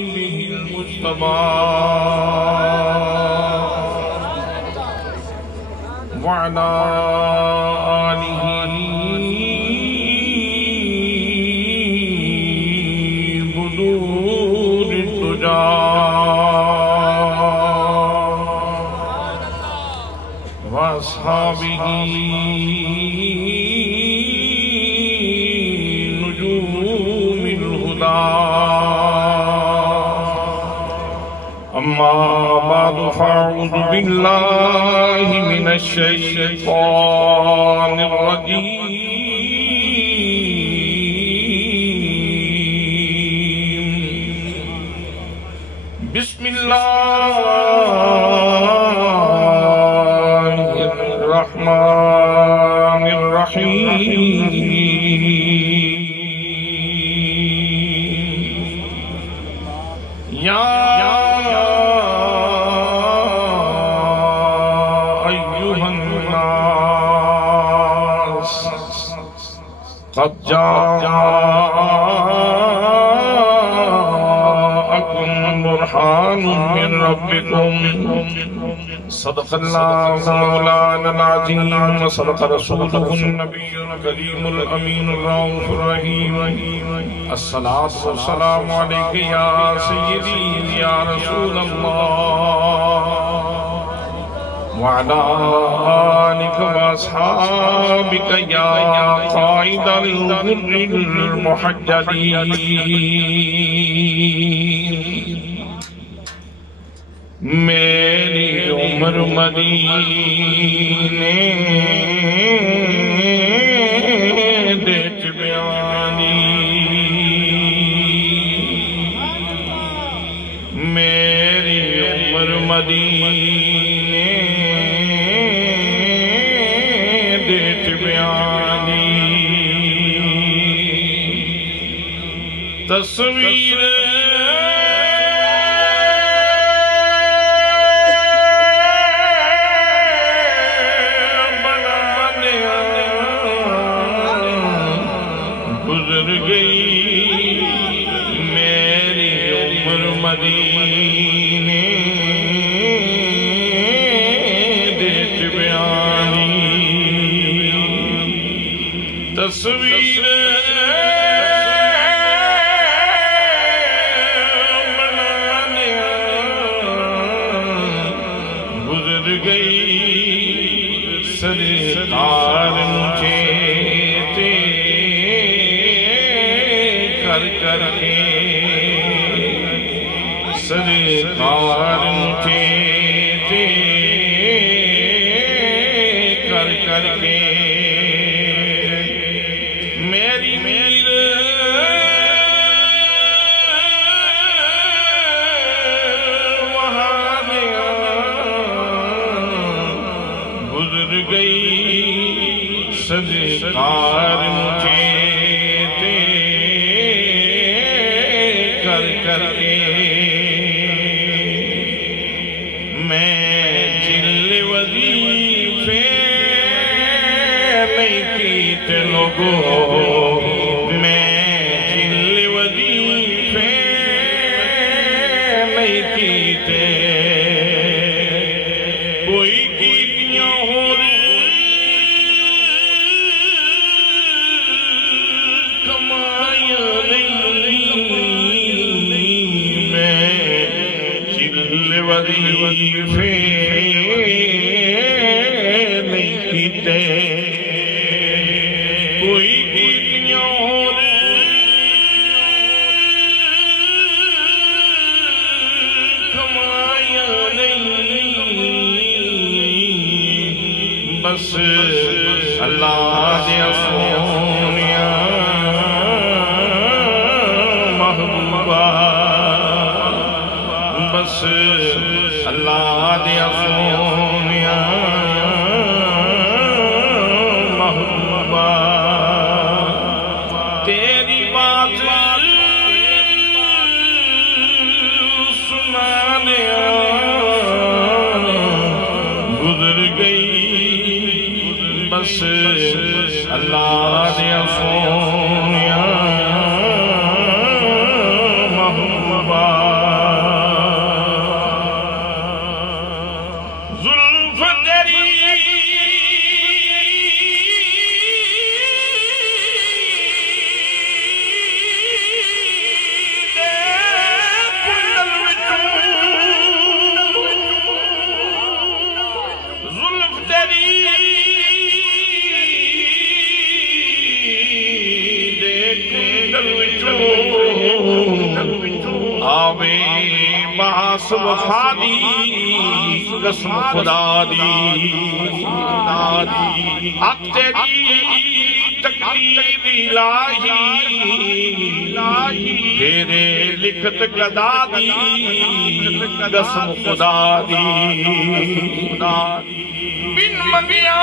به المجتبى وعلى آله بدور الدجى وأصحابه نجوم الهدى أما بعد فأعوذ بالله من الشيطان الرجيم بسم الله الرحمن الرحيم يا قد جاءكم برهان من ربكم صدق الله مولانا العظيم وصدق رسوله النبي الكريم الأمين الرؤوف الرحيم الصلاة والسلام عليك يا سيدي يا رسول الله وعلى آلك وأصحابك يا قائد الغر المحجلين میری عمر مدینے دیکھ بیانی میری عمر مدینے تصویر بنانے گزر گئی میری عمر مدینے دیکھ بیانی تصویر سرکار مجھے تے کر کر کے سرکار مجھے تے کر کر کے میری میر سرکار مجھے تے کر کر کے میں جل وظیفے نہیں کیتے لوگوں میں جل وظیفے نہیں کیتے کوئی کیتیاں ہو وظیفے نہیں کیتے کوئی کیتیاں اور کمائیاں نہیں بس اللہ دیا سونیا محبوبہ بس اللہ دیا سونیا محبوبہ تیری بات سنانے گزر گئی بس اللہ دیا سونیا محبوبہ باس وفا دی قسم خدا دی حق تیری تقدیر الہی تیرے لکھت گدا دی قسم خدا دی بن منگیا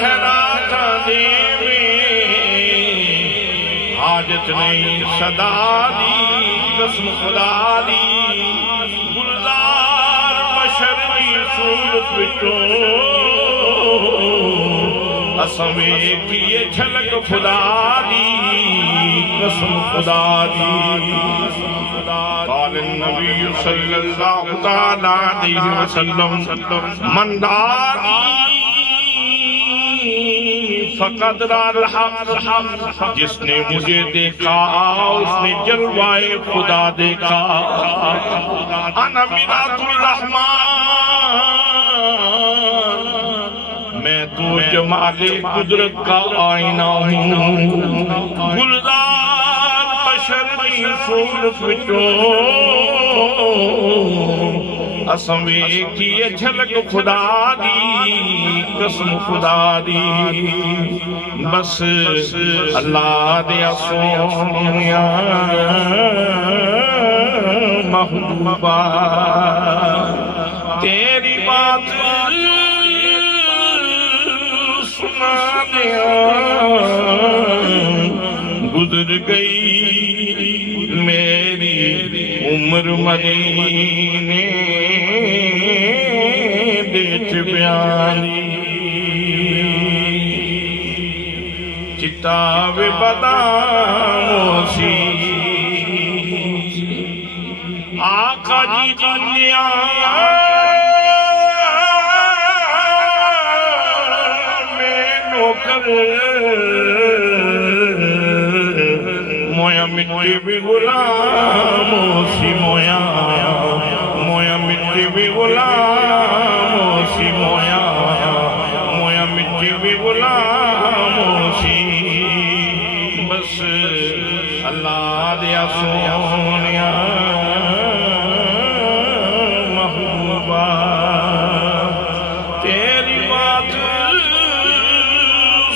خیرات دے حاجت نہیں صدا دی قسم خدا دی گلزار مشرقی صورت وچوں اسمیں کیے جھلک خدا دی قسم خدا دی قال النبی صلی اللہ تعالیٰ علیہ وسلم من داری فقد را الحق جس نے مجھے دیکھا اس نے جلوائے خدا دیکھا انا مرات الرحمن میں تو جمال قدرت کا آئینہ ہوں گلزار بشر کی صورت وچوں اسمیں کیے جھلک خدا دی قسم خدا دی بس اللہ دیا سونیا محبوبہ تیری بات سنا دیا گزر گئی میری عمر مدینے دیت بیانی کتاب بداموں سی آقا جی دنیا میں نوکر مویا مٹی بھی غلاموں سی مویا مٹی بھی غلاموں سی مویا مٹی بھی غلاموں سی بس اللہ دیا سونیا محبوبہ تیری بات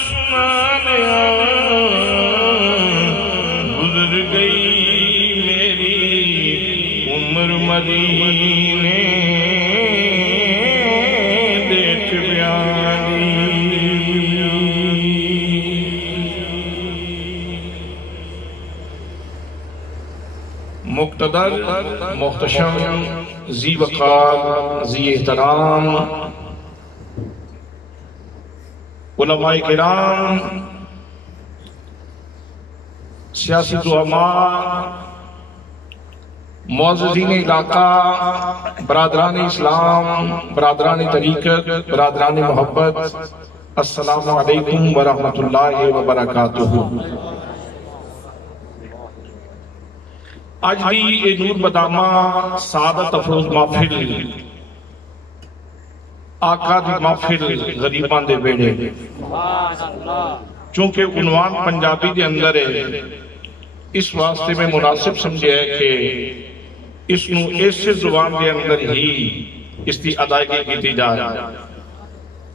سنا دیا گزر گئی میری عمر مدینے دیکھ بیانی مقتدر محتشم ذی وقار ذی احترام علماء کرام سیاسی زعماء معززین علاقہ برادران اسلام برادران طریقت برادران محبت السلام علیکم ورحمۃ اللہ وبرکاتہ آج بھی اے نور بدامہ سعادت افروز محفل آقا دی محفل غریبان دے بیڑے چونکہ عنوان پنجابی دے اندر ہے اس واسطے میں مناسب سمجھے ہے کہ اس نو ایسے زبان دے اندر ہی اس دی ادائیگی کی جائے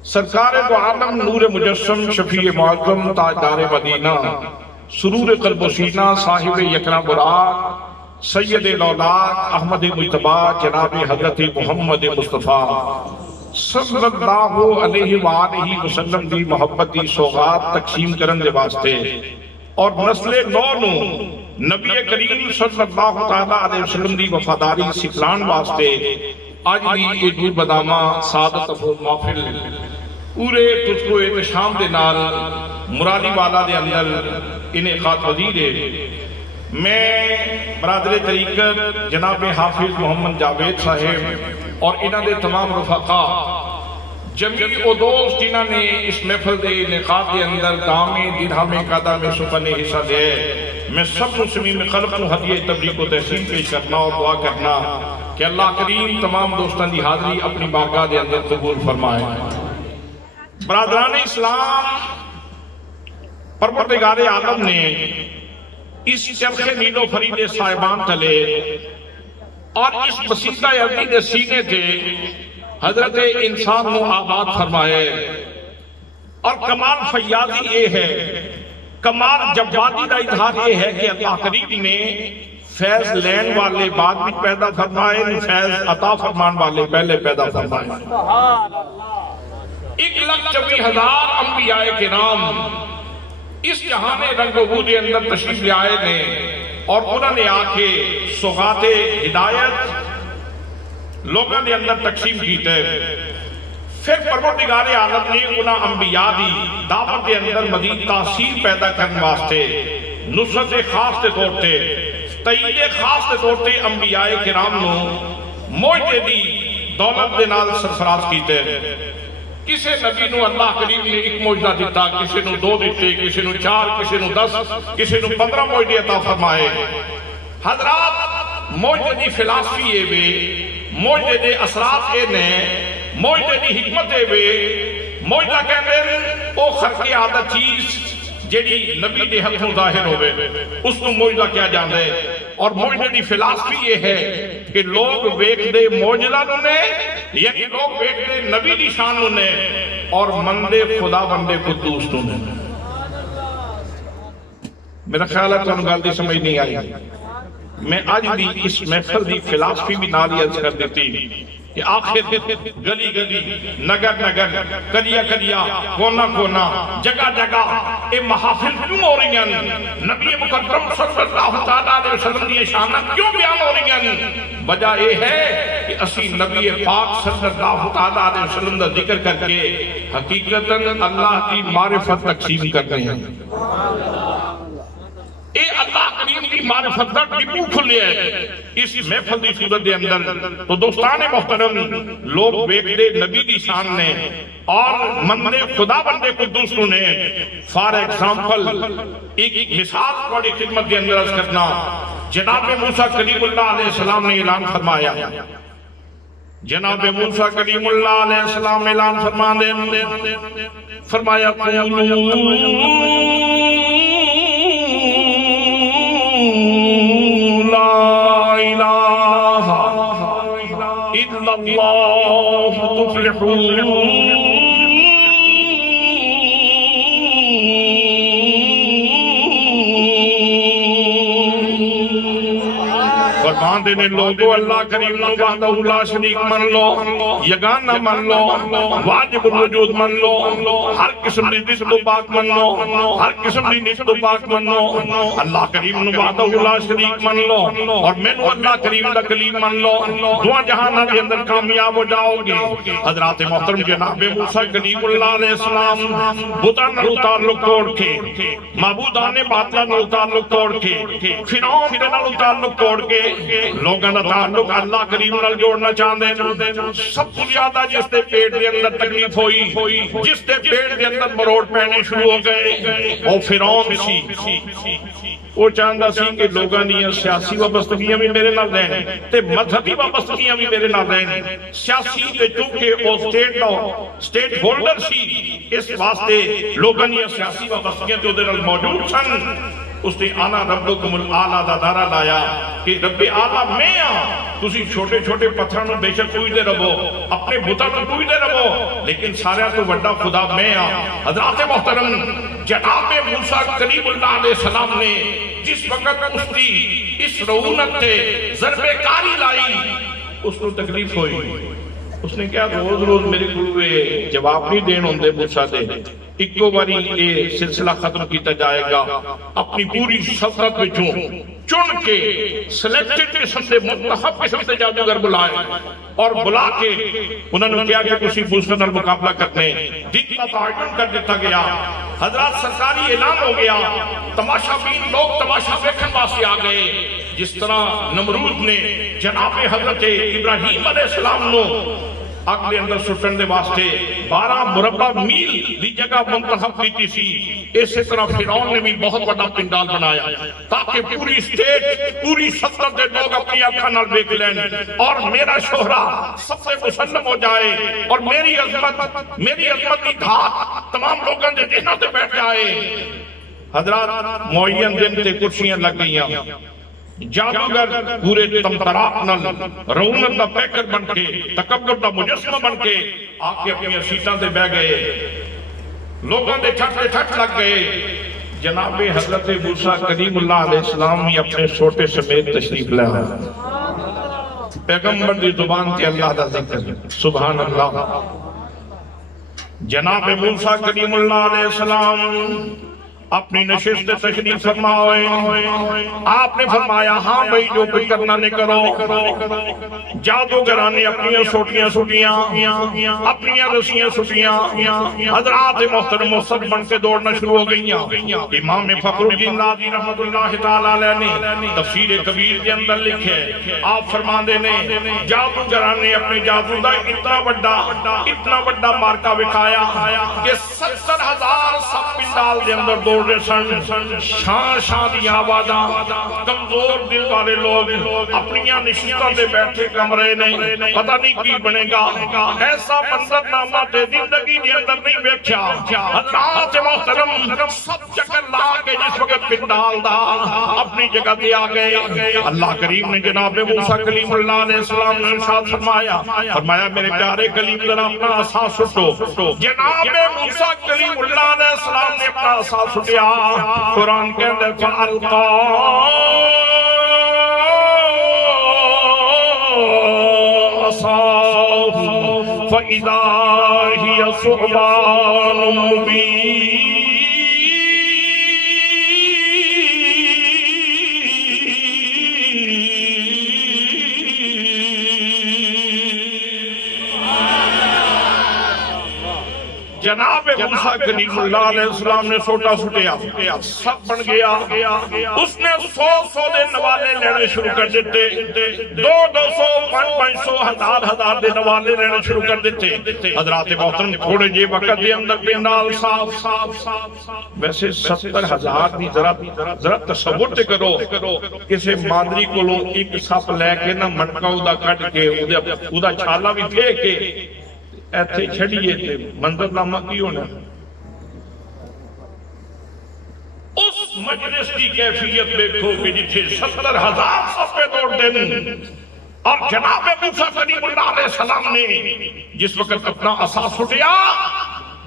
سرکار دو عالم نور مجسم شفیع معظم تاجدار مدینہ سرور قلب و سینہ صاحب یکنا براق سید الاولاق احمد مجتبی جناب حضرت محمد مصطفیٰ صلی اللہ علیہ وآلہ وسلم دی محبت دی سوغات تقسیم کرن دے واسطے اور نسل نو نبی کریم صلی اللہ علیہ وسلم دی وفاداری سکھلان واسطے آج بھی ایک نور بدامہ سعادت افروز محفل پورے تجھ کو احتشام دے نال مرالی والا دے اندر انعقاد پذیر ہے میں برادر طریقت جناب حافظ محمد جاوید صاحب اور انہاں دے تمام رفقا جمعی او دوست جنہاں نے اس محفل دے انعقاد دے اندر دامے درہمے قدمے سپنے حصہ دے میں سب مسلمین میں خلق کو ہدیہ تبریک و تحسین پیش کرنا اور دعا کرنا کہ اللہ کریم تمام دوستان دی حاضری اپنی بارگاہ دے اندر قبول فرمائے برادران اسلام پروردگار عالم نے اس چرخ نیلو فرید صاحبان تلے اور اس بسیطہ عبید سینے تھے حضرت انسان کو آباد فرمائے. اور کمال فیاضی یہ ہے، کمال جوادی کا اظہار یہ ہے کہ اللہ کریم نے فیض لین والے بعد بھی پیدا فرمائے، فیض عطا فرمان والے پہلے پیدا فرمائے. 1,24,000 انبیاء کرام اس جہان رنگ و بو کے اندر تشریف لے آئے نے اور انہوں نے آ کے سوغات ہدایت لوگوں نے اندر تقسیم کیتے. پھر پروردگار عالم نے انہاں انبیاء دی دعوت کے اندر مزید تاثیر پیدا کرنے واسطے نصرت خاص کے طور تے تائید خاص کے طور تے انبیاء کرام نو معجزے دی دولت دے نال سرفراز کیتے. کسی نبی نو اللہ کریم نے ایک معجزہ دیتا، کسی نو 2 دیتے، کسی نو 4، کسی نو 10، کسی نو 15 معجزے عطا فرمائے. حضرات معجزے دی فلسفی اے وے، معجزے دے اثرات اے نے، معجزے دی حکمت اے وے. معجزہ کہندے او خرق عادت چیز جیڑی نبی دے ہتھوں ظاہر ہوئے اس کو معجزہ کیا جاندے. اور معجزے دی فلسفی یہ ہے کہ لوگ ویکھ دے معجزہ نو نے، یعنی لوگ ویکھ دے نبی دی شان نو نے اور مندے خدا بندے قدوس نو نے. میرا خیال ہے تو گل دی سمجھ نہیں آئی. میں آج دی اس محفل دی فلسفی بھی نال عرض کر دیتی کہ آخر گلی گلی نگر نگر کلیا کلیا کونا کونا جگہ جگہ اے محافل کیوں ہو رہی ہیں؟ نبی مکرم صلی اللہ علیہ وسلم کی شانہ کیوں بیان ہو رہی ہیں؟ وجہ یہ ہے کہ اسی نبی پاک صلی اللہ علیہ وسلم کا ذکر کر کے حقیقتاً اللہ کی معرفت تقسیم کر رہے ہیں. اے اللہ کریم کی معرفت دا ڈبو کھلے ہے اس محفل دی صورت دے اندر. تو دوستان محترم، لوگ ویکھدے نبی دی شان نے اور مندے خدا بندے قدوس نے. فار ایگزامپل ایک مثال بڑی خدمت کے اندر عرض کرنا. جناب موسیٰ کلیم اللہ علیہ السلام نے اعلان فرمایا، جناب موسیٰ کلیم اللہ علیہ السلام نے اعلان فرمایا لا الہ الا اللہ تفلحون. فرمان دینے لوگو اللہ کریم نو وحدہ لا شریک من لو، یگانہ من لو، واجب الوجود من لو، ہر قسم دی نسب و پاک من لو، ہر قسم دی نسب و پاک من لو. اللہ کریم نو وحدہ لا شریک من لو اور میں نو اللہ کریم دا کلیم من لو. دعا جہانہ کے اندر کامیاب ہو جاؤ گے. حضرات محترم جناب موسیٰ کلیم اللہ علیہ السلام بتاں نال تعلق توڑ کے، معبودان باطل نال تعلق توڑ کے، فرعون دے نال تعلق توڑ کے لوگاں دا تعلق اللہ کریم نال جوڑنا چاہندے ہیں. سب تو زیادہ جس دے پیٹ دے اندر تکلیف ہوئی، جس دے پیٹ دے اندر مروڑ پہنے شروع ہو گئے، وہ فرعون سی. وہ چاہندا سی کہ لوگاں دیاں سیاسی وابستگیاں بھی میرے نال رہن تے مذہبی وابستگیاں بھی میرے نال رہن. سیاسی تے چونکہ وہ سٹیٹ ہولڈر سی، اس واسطے لوگاں دیاں سیاسی وابستگیاں تے اودے نال موجود سن. اس نے آنا ربکم العالی دا دارہ لایا کہ رب اعلیٰ میں تسی چھوٹے چھوٹے پتھراں نوں بے شک پوجدے رہو، اپنے بتاں نوں پوجدے رہو، لیکن سارے تو بڑا خدا میں حضرات محترم جناب موسیٰ کلیم اللہ علیہ السلام نے جس وقت اس کی اس رعونت تے ضرب کاری لائی، اس کو تکلیف ہوئی. اس نے کیا روز روز میرے کو جواب نہیں دین ہوندے موسیٰ دے، ایکو باری یہ سلسلہ ختم کیتا جائے گا. اپنی پوری سلطنت وچوں چن کے سلیکٹڈ قسم سے منتخب قسم سے جادوگر بلائے اور بلا کے انہوں نے کیا کہ کسی موسیٰ نال مقابلہ کرنے دن کا تعین کر دیتا گیا. حضرات سرکاری اعلان ہو گیا، تماشا بین لوگ تماشا دیکھن واسطے آ گئے. جس طرح نمرود نے جناب حضرت ابراہیم علیہ السلام نو اگ دے اندر سٹن دے واسطے 12 مربع میل دی جگہ منتخب کیتی سی، اسی طرح فرعون نے بھی بہت بڑا پنڈال بنایا تاکہ پوری اسٹیٹ پوری سلطنت دے لوگ اپنی آنکھاں نال دیکھ لین اور میرا شہرہ سب سے مسلم ہو جائے اور میری عظمت کی دھات تمام لوگوں دے ذہنوں تے بیٹھ جائے. حضرات معین دن تے کرسیاں لگ گئیاں، جادوگر پورے تمتراک نل رونت دا پیکر بن کے تکبر دا مجسمہ بن کے آکے اپنی سیٹاں دے بہ گئے، لوگوں دے چھٹ لگ گئے۔ جناب حضرت موسیٰ کلیم اللہ علیہ السلام نے اپنے سوٹے سمیت تشریف لے آئے، پیغمبر دی زبان تے اللہ دا ذکر، سبحان اللہ۔ جناب موسیٰ کلیم اللہ علیہ السلام اپنی نشست تشریف فرما ہوئے، آپ نے فرمایا ہاں بھئی جو کوئی کرنا نہیں کرو۔ جادوگرانے اپنی سوٹیاں سوٹیاں، اپنی رسیاں سوٹیاں، حضرات محترم مصد بن کے دوڑنا شروع ہو گئیاں۔ امام فخر الدین رازی رحمت اللہ تعالیٰ علیہ نے تفسیر کبیر کے اندر لکھے، آپ فرماندے نے جادوگرانے اپنے جادو دا اتنا بڑا مارکا بکھایا کہ 70,000 سب پنڈال دے اندر دوڑ رہے سن، شان دی آوازاں، کمزور دل والے لوگ اپنی نشستوں دے بیٹھے کمرے نے، پتہ نہیں کی بنے گا، ایسا منظر نامہ تے زندگی دے اندر نہیں بیٹھا۔ حضرات محترم سب چکر لا کے جس وقت پنڈال دا اپنی جگہ دے آ گئے، اللہ کریم نے جناب موسیٰ کلیم اللہ علیہ السلام نے ارشاد فرمایا میرے پیارے کلیم ذرا اپنا عصا سٹو۔ جناب موسیٰ کلیم اللہ علیہ السلام نے اپنا عصا سٹیا، قرآن کے اندر فَأَلْقَا عَصَاهُ فَإِذَا هِيَ ثُعْبَانٌ مُّبِينٌ۔ جناب موسیٰ کلیم اللہ علیہ السلام نے سوٹا سٹیا، سب بن گیا۔ اس نے 100 دے نوالے لینے شروع کر دیتے، 200 500 1000 دے نوالے لینے شروع کر دیتے۔ حضرات محترم تھوڑے جے وقت دے اندر پنڈال صاف۔ ویسے 70,000 دی ذرا تصور تے کرو، کسے مادری کو لو ایک سپ لے کے نہ منکا دا کٹ کے ادا چھالا بھی پھینک کے ایتھے چھڑیے تھے، منظر نامہ کی ہونا۔ اس مجلس کی کیفیت دیکھو کہ جتھے 70,000 صفے دوڑ دیں، اور جناب موسیٰ کلیم اللہ علیہ السلام نے جس وقت اپنا عصا سٹیا،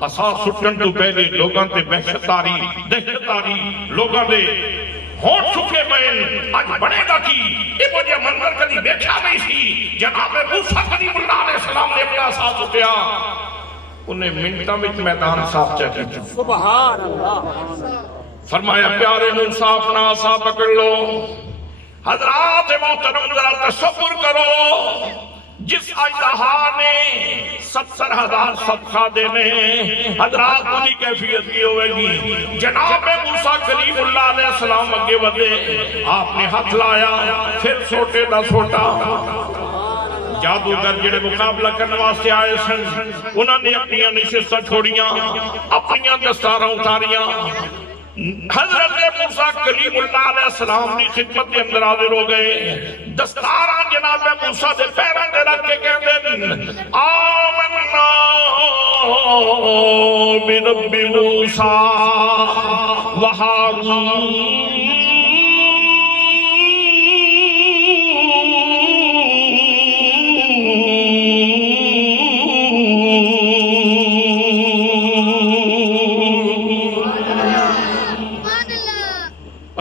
عصا سٹن تو پہلے لوگاں تے دہشت آری، لوگاں دے ہونٹ سکے بین آج بڑے گا کی یہ مجھے منظر کلی بیٹھا نہیں سی۔ جناب موسیٰ کلیم اللہ علیہ السلام نے اپنا عصا سٹیا، انہیں منٹاں میں میدان صاف چاہتے تھے۔ سبحان اللہ۔ فرمایا پیارے موسیٰ اپنا عصا پکڑ لو۔ حضرات محترم ذرا تصور کرو، جس اجدہا نے 70,000 صدقہ دینے، حضرات انہی کیفیت کی ہوئے گی۔ جناب موسیٰ کلیم اللہ علیہ السلام اگے ودے، آپ نے ہاتھ لایا، پھر سوٹے دا سوٹا۔ جادوگر جڑے مقابلہ کرنے واسطے آئے سن، انہوں نے اپنی نشستاں چھوڑیاں، اپنی دستاراں اتاریاں۔ حضرت موسیٰ کلیم اللہ علیہ السلام نے خدمت کے اندر حاضر ہو گئے، دستاراں جناب موسیٰ دے پیراں دے رکھ کے کہندے آمنا برب موسیٰ و ہارون۔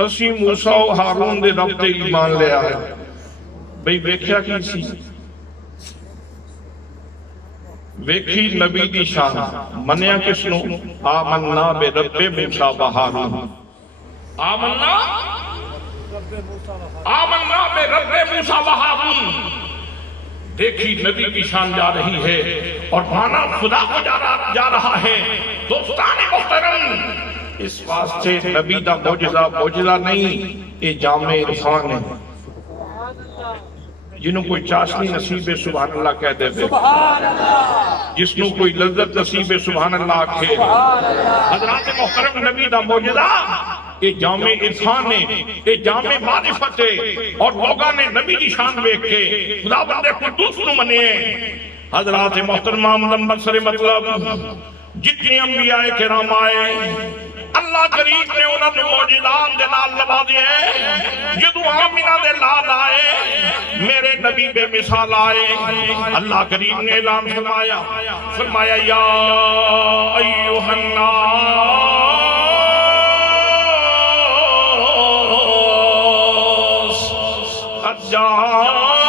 اسی موسیٰ و ہارون دے رب تے ایمان لے آئے۔ بھئی ویکھیا کی سی؟ ویکھی نبی دی شان، منیا کس نو؟ آمنا بے رب موسیٰ و ہارون۔ آمنا بے رب موسیٰ و ہارون۔ دیکھی نبی کی شان جا رہی ہے اور مانا خدا کو جا رہا ہے۔ دوستان محترم، اس واسطے نبی دا معجزہ نہیں، یہ جامع عرفان ہے۔ جنہوں کوئی چاشنی نصیب سبحان اللہ کہہ دے دے، جس نو کوئی لذت نصیب سبحان اللہ کہے۔ حضرات محترم نبی دا معجزہ یہ جامع عرفان ہے، یہ جامع معرفت ہے، اور لوگاں نے نبی کی شان دیکھ کے خدا بندے قدوس نو منے۔ حضرات محترم لمبر سر مطلب جتنے انبیاء کرام آئے، اللہ کریم نے انہوں نے موجزات دے نال نوازے جدو آمینہ دے لال آئے میرے نبی بے مثال آئے اللہ کریم نے اعلان فرمایا یا ایوہ الناس قد جاءکم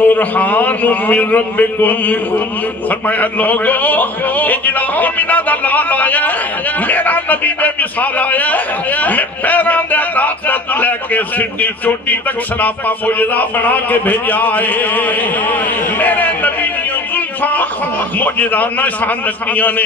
برہان من ربکم فرمایا لوگو یہ جڑا آمینہ دا لال آیا میرا نبی بے مثال آیا میں پیران دے اللہ سے لے کے سردی چوٹی تک سراپا موجزہ بنا کے بھیجا ہے میرے نبی موجزانہ شان رکھیاں نے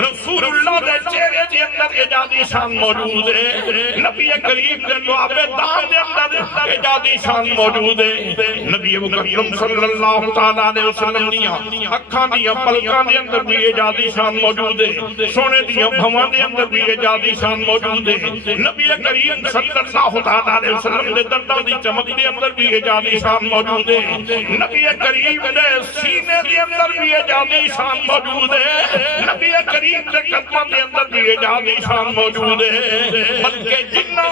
رسول اللہ دے چہرے دے اندر اجادی شان موجود ہے نبی کریم دے لعاب دان دے اندر اجادی شان موجود ہے نبی مکرم صلی اللہ تعالیٰ علیہ وسلم دیا اکھان دیا پلکان دے اندر بھی اجادی شان موجود ہے سونے دیا بھوان دے اندر بھی اجادی شان موجود ہے نبی کریم صلی اللہ تعالیٰ علیہ وسلم دے دردہ دی چمک دے اندر بھی اجادی شان موجود ہے نبی کریم دے سینے دے اندر بھی اجادی شان موجود ہے نبی کریم کے قدمہ کے اندر بھی اجادی شان موجود ہے بلکہ جنہ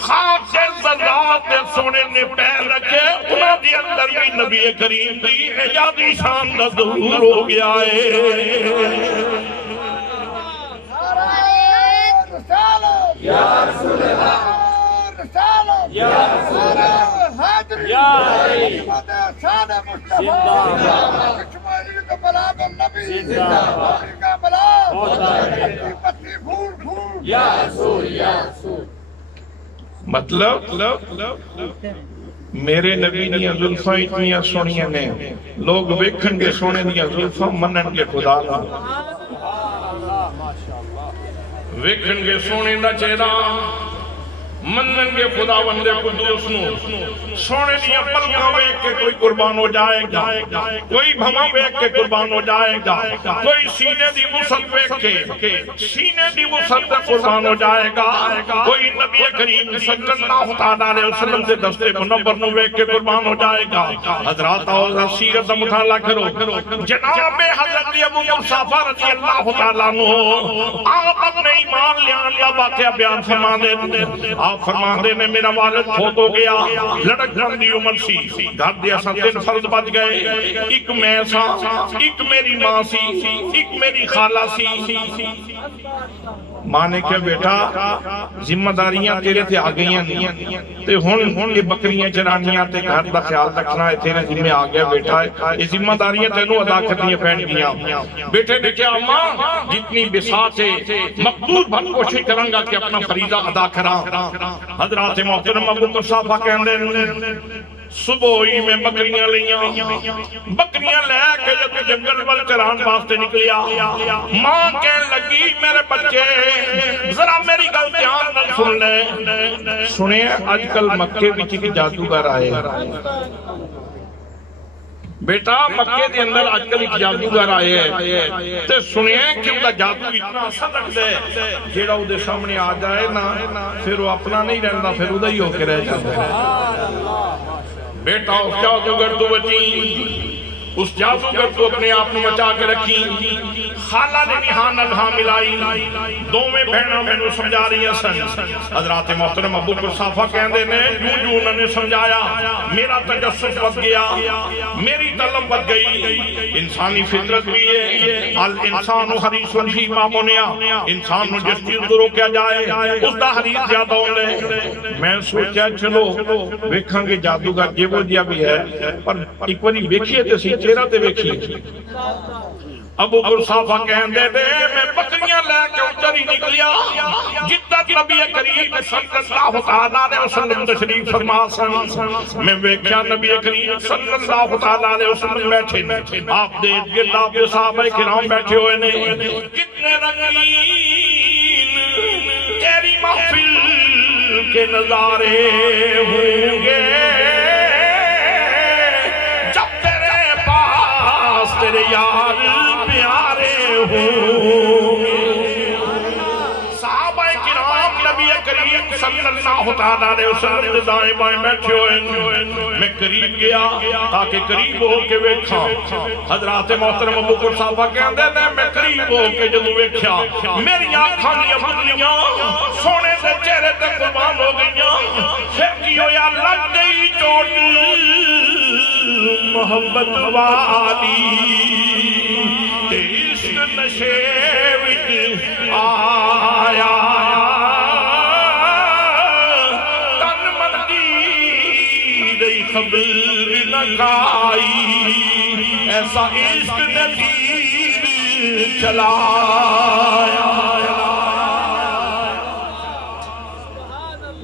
خاک سے زلات سونے نے پیر رکھے انہوں کے اندر بھی نبی کریم کی اجادی شان ظہور ہو گیا ہے یا رسول اللہ یا رسول اللہ یا شان مصطفیٰ مطلب میرے نبی دیا زلفاں اتنی سونیاں نے لوگ ویکھن کے سونے دیا زلفاں منن کے خدا ویکھن کے سونے دا چہرہ منن کے خدا وندے قدوس نو سونے دیا پلکاں ویکھ کے کوئی قربان ہو جائے گا کوئی بھما ویکھ کے قربان ہو جائے گا کوئی سینے دی وسعت ویکھ کے سینے دی وسعت سے قربان ہو جائے گا کوئی نبی کریم صلی اللہ تعالیٰ علیہ وسلم سے دستے منور نو ویکھ کے قربان ہو جائے گا حضرات اور سیرت دا مطالعہ کرو جناب حضرت ابو مصطفیٰ رضی اللہ تعالیٰ عنہ آپ اپنے ایمان لیا واقعہ بیان فرما دے آپ فرما دے میں میرا والد فوت ہو گیا لڑک جاندی عمر سی گھر دیا ساتھ فرض بچ گئے ایک میں سا ایک میری ماں سی ایک میری خالہ سی ماں نے کہا بیٹا ذمہ داریاں تیرے تھے آگئیاں نہیں تے ہن یہ بکریاں چرانیاں تے گھر دا خیال رکھنا ہے تیرے ذمہ آگیا بیٹا یہ ذمہ داریاں تینوں ادا کرنی پہن گیا بیٹے نے کہا ماں جتنی بساط ہے مقدور بھر کوشش کروں گا کہ اپنا فریضہ ادا کرا حضرات محترم ابو مصطفیٰ کہندے صبح ہی میں بکریاں لیاں بکریاں لے کے جب جنگل وال چران واسطے نکلیا ماں کہنے لگی میرے بچے ذرا میری گل دھیان نال سن لے سنے آج کل مکے وچ ایک جادوگر آئے بیٹا مکے دے اندر آج کل ایک جادوگر آئے تے سنے کہ وہ جادو اتنا اثر رکھ دے جیڑا وہ دے سامنے آ جائے نا پھر وہ اپنا نہیں رہندا پھر وہ ہی ہو کے رہ جاتا ہے بیٹا اس جادوگر تو بچی اس جادوگر کو اپنے آپ میں بچا کے رکھی خالہ نے نہان الہا ملائی دو میں بہنوں میں نے سمجھا رہی ہیں سن حضرات محترم ابو مصطفیٰ کہندے نے جو انہوں نے سمجھایا میرا تجسس بچ گیا میری طلب بچ گئی انسانی فطرت بھی ہے الانسان حریص فی ما منع انسان نو جس چیز کو روکیا جائے اس دا حریص زیادہ ہوندے میں سوچا چلو ویکھاں گے جادوگر یہ وہ دیا بھی ہے پر ایک باری ویکھیے تے سی چہرہ تے ویکھیے ابو مصطفیٰ کہندے دے میں بکریاں لے کے ادھر ہی نکلیا جدت نبی کریم صلی اللہ تعالیٰ علیہ وسلم تشریف فرما سن میں ویکھیا نبی کریم صلی اللہ تعالیٰ علیہ وسلم بیٹھے آپ دے گرد آپ دے صحابہ کرام بیٹھے ہوئے نے کتنے رنگین تیری محفل کے نظارے ہوں گے جب تیرے پاس تیرے یار پیارے ہوں صحابہ کرام نبی کریم صلی اللہ علیہ وسلم دے دائیں بائیں بیٹھے ہوئے میں قریب گیا تاکہ قریب ہو کے ویکھا حضرات محترم ابو بکر صاحبہ کہندے نے میں قریب ہو کے جدوں ویکھیا میری آنکھاں دی پتلیاں سونے دے چہرے تے قربان ہو گئیاں پھر کی ہویا لگ گئی چوٹ محبت والی تے عشق نشے وچ آیا تن من دی دی خبر نہ کھائی ایسا عشق نے تیر چلایا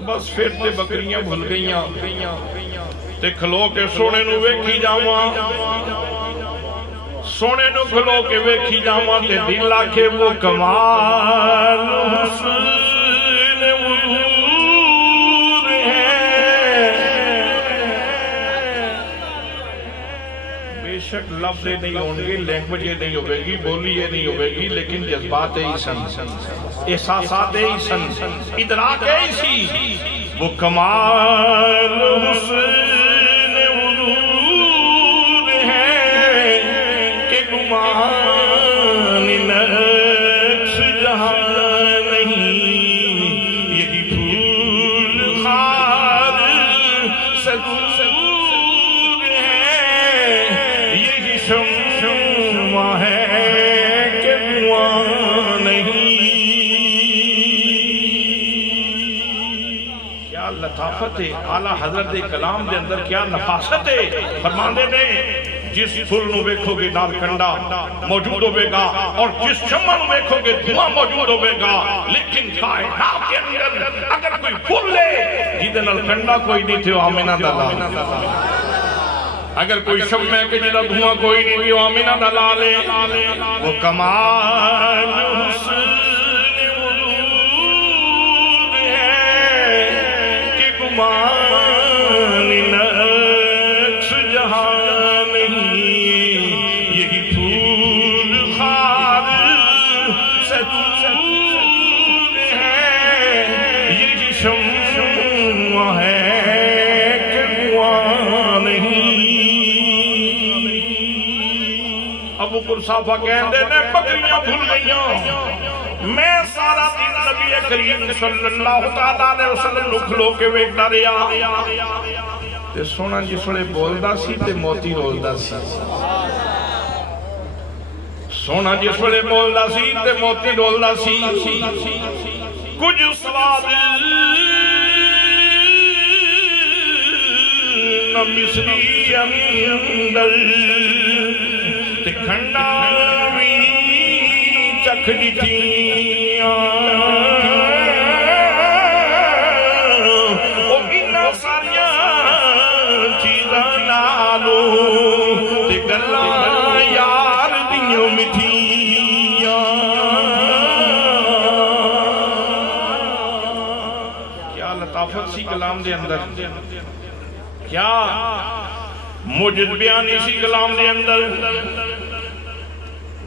بس پھر تے بکریاں بھول گئیاں تے کھلو کے سونے نو ویکھی جاواں سونے نو کھلو کے ویکھی جاواں تے دل آکھے وہ کمال حسن وجود ہے بے شک لفظ نہیں ہوں گے لینگویج نہیں ہوئے گی بولی یہ نہیں ہوئے گی لیکن جذبات ہی سن احساسات ہی سن ادراک ہی سی وہ کمال حسن وجود ہے کہ گمان نقش جہاں نہیں یہی پھول خار سے دور ہے یہی شمع ہے کہ دھواں نہیں لطافت ہے اعلیٰ حضرت کلام دے اندر کیا نفاست ہے فرماندے نے جس پھول نو ویکھو گے نال کنڈا موجود ہوئے گا اور جس شمع نو ویکھو گے دھواں موجود ہوئے گا لیکن کائنات کے اندر اگر کوئی پھول لے جیدے نال کنڈا کوئی نہیں تھے آمینہ دلال اگر کوئی شمع کے جیدہ دھواں کوئی نہیں تھے آمینہ دلال وہ کمال حسن مان نقش جہاں نہیں یہی پھول خار سے دور ہے یہی شمع ہے کہ دھواں نہیں ابو بکر صاحبہ کہندے نے بکریاں بھول گئیاں میں سارا دن نبی کریم صلی اللہ علیہ وسلم نو کھلو کے ویکھدا رہیا تے سونا جس ویلے بولدا سی تے موتی رولدا سی سونا جس ویلے بولدا سی تے موتی رولدا سی کچھ سواد نہ مصری اندر تے کھنڈا وی چکھ ڈٹھیاں او انہاں ساریاں چیزاں نالو تے گلاں یار دیوں مٹھیاں کیا لطافت سی کلام دے اندر کیا موجز بیانی سی کلام دے اندر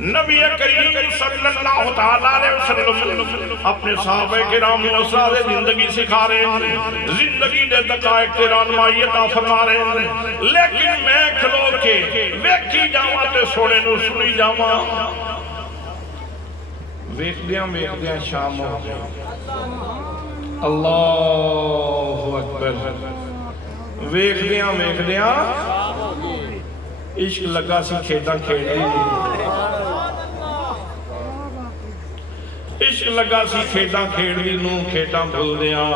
نبی کریم صلی اللہ علیہ وسلم اپنے صحابہ کرام کو اسرار زندگی سکھا رہے ہیں زندگی دے دقائق تے رہنمائی عطا فرما رہے ہیں لیکن میں کھلو کے ویکھی جاواں تے سونے نو سنی جاواں ویکھدیاں شام ہو اللہ اکبر ویکھدیاں عشق لگا سی کھیتاں کھیڑ دی عشق لگا سی کھیتاں کھیڑ دی نو کھیتاں بھول دیاں